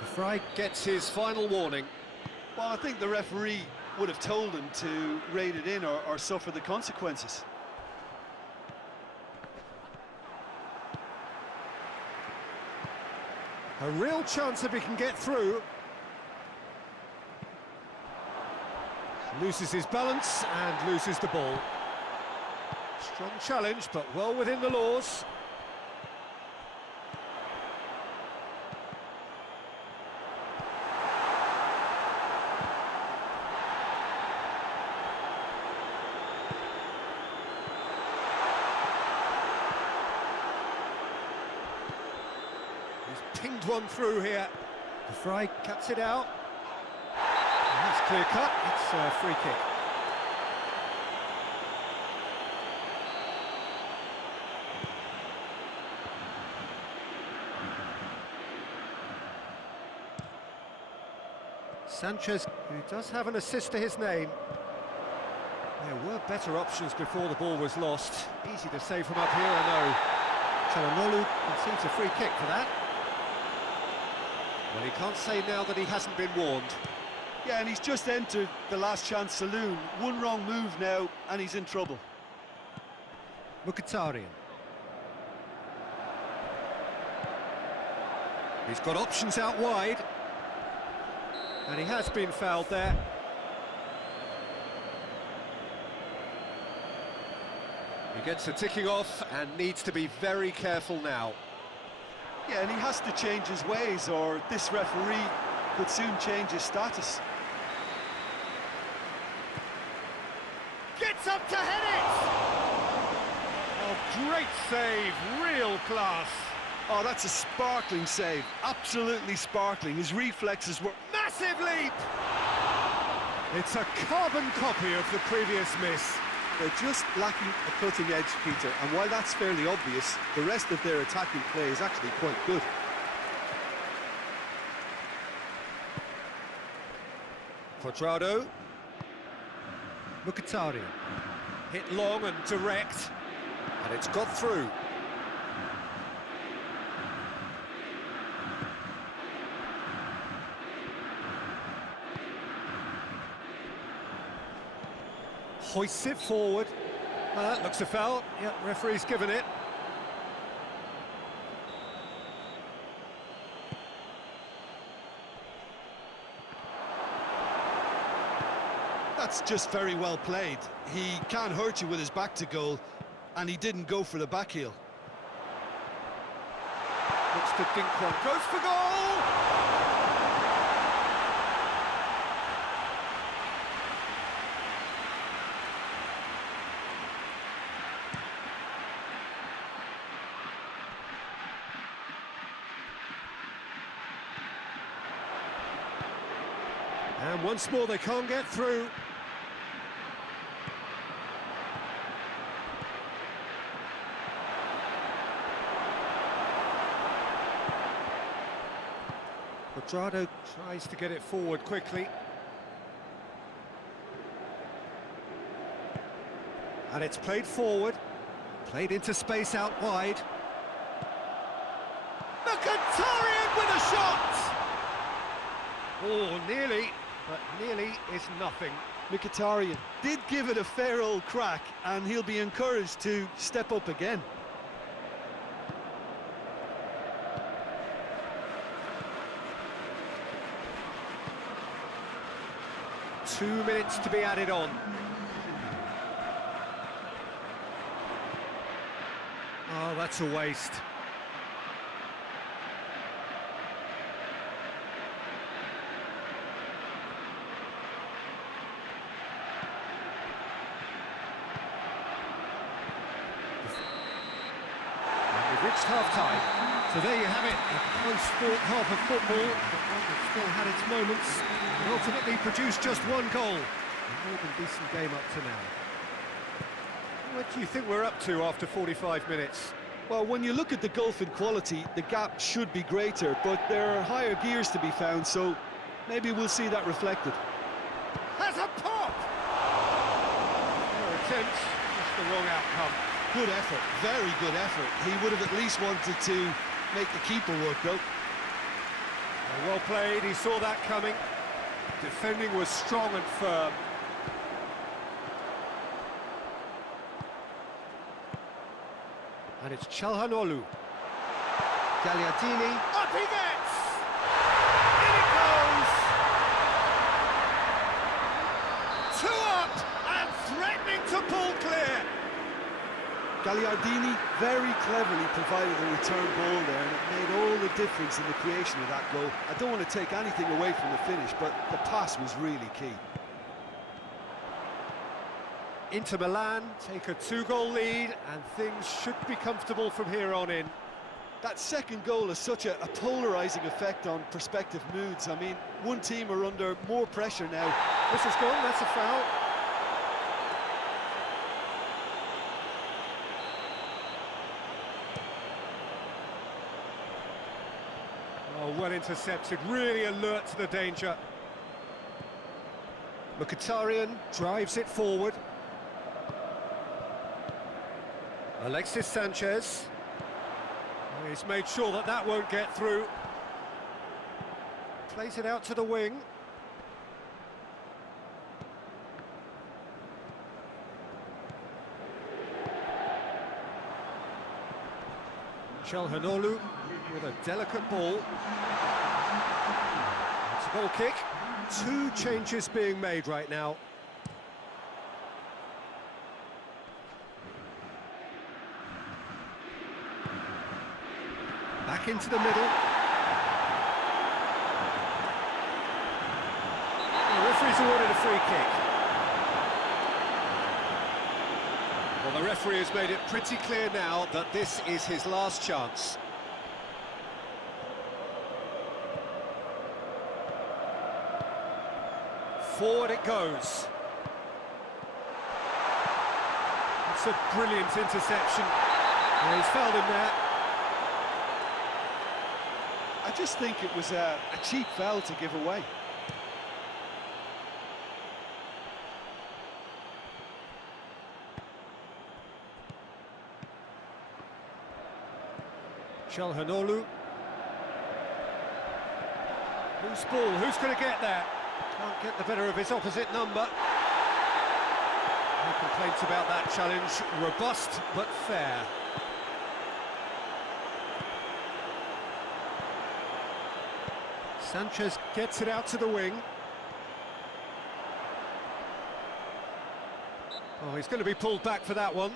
The Fry gets his final warning. Well, I think the referee would have told him to rate it in or suffer the consequences. A real chance if he can get through. Loses his balance and loses the ball. Strong challenge, but well within the laws. He's pinged one through here. The Fry cuts it out. And that's clear cut. It's a free kick. Sanchez, who does have an assist to his name. There were better options before the ball was lost. Easy to say from up here, I know. Çalhanoğlu concedes a free kick for that. Well, he can't say now that he hasn't been warned. Yeah, and he's just entered the last chance saloon. One wrong move now, and he's in trouble. Mkhitaryan. He's got options out wide. And he has been fouled there. He gets a ticking off and needs to be very careful now. Yeah, and he has to change his ways, or this referee could soon change his status. Gets up to head it! Oh, great save, real class. Oh, that's a sparkling save, absolutely sparkling. His reflexes were... Massive leap! It's a carbon copy of the previous miss. They're just lacking a cutting edge, Peter, and while that's fairly obvious, the rest of their attacking play is actually quite good. Quadrado. Mkhitaryan. Hit long and direct, and it's got through. Hoists it forward. That looks a foul. Yep, referee's given it. That's just very well played. He can't hurt you with his back to goal, and he didn't go for the back heel. Looks to dink one. Goes for goal! And once more they can't get through. Quadrado tries to get it forward quickly. And it's played forward. Played into space out wide. Mkhitaryan with a shot! Oh, nearly, but nearly is nothing. Mkhitaryan did give it a fair old crack, and he'll be encouraged to step up again. Two minutes to be added on. Oh, that's a waste. And we've reached half-time. So there you have it, a close-fought half of football, but one that still had its moments, and ultimately produced just one goal. A more than decent game up to now. What do you think we're up to after 45 minutes? Well, when you look at the gulf in quality, the gap should be greater, but there are higher gears to be found, so maybe we'll see that reflected. Has a pop! Fair attempt, just the wrong outcome. Good effort, very good effort. He would have at least wanted to make the keeper work, though. Well played, he saw that coming. Defending was strong and firm. And it's Calhanoglu. Gagliardini. Up he gets! In it goes! Two up and threatening to pull clear. Gagliardini very cleverly provided the return ball there, and it made all the difference in the creation of that goal. I don't want to take anything away from the finish, but the pass was really key. Inter Milan take a two-goal lead, and things should be comfortable from here on in. That second goal has such a polarising effect on prospective moods. I mean, one team are under more pressure now. This is gone, that's a foul. Oh, well intercepted, really alert to the danger. Mkhitaryan drives it forward. Alexis Sanchez. Oh, he's made sure that that won't get through. Plays it out to the wing. Calhanoglu with a delicate ball. It's a goal kick. Two changes being made right now. Back into the middle. The referee's awarded a free kick. Well, the referee has made it pretty clear now that this is his last chance. Forward it goes. It's a brilliant interception. And he's fouled him there. I just think it was a cheap foul to give away. Calhanoglu. Loose ball, who's going to get there? Can't get the better of his opposite number. No complaints about that challenge. Robust, but fair. Sanchez gets it out to the wing. Oh, he's going to be pulled back for that one.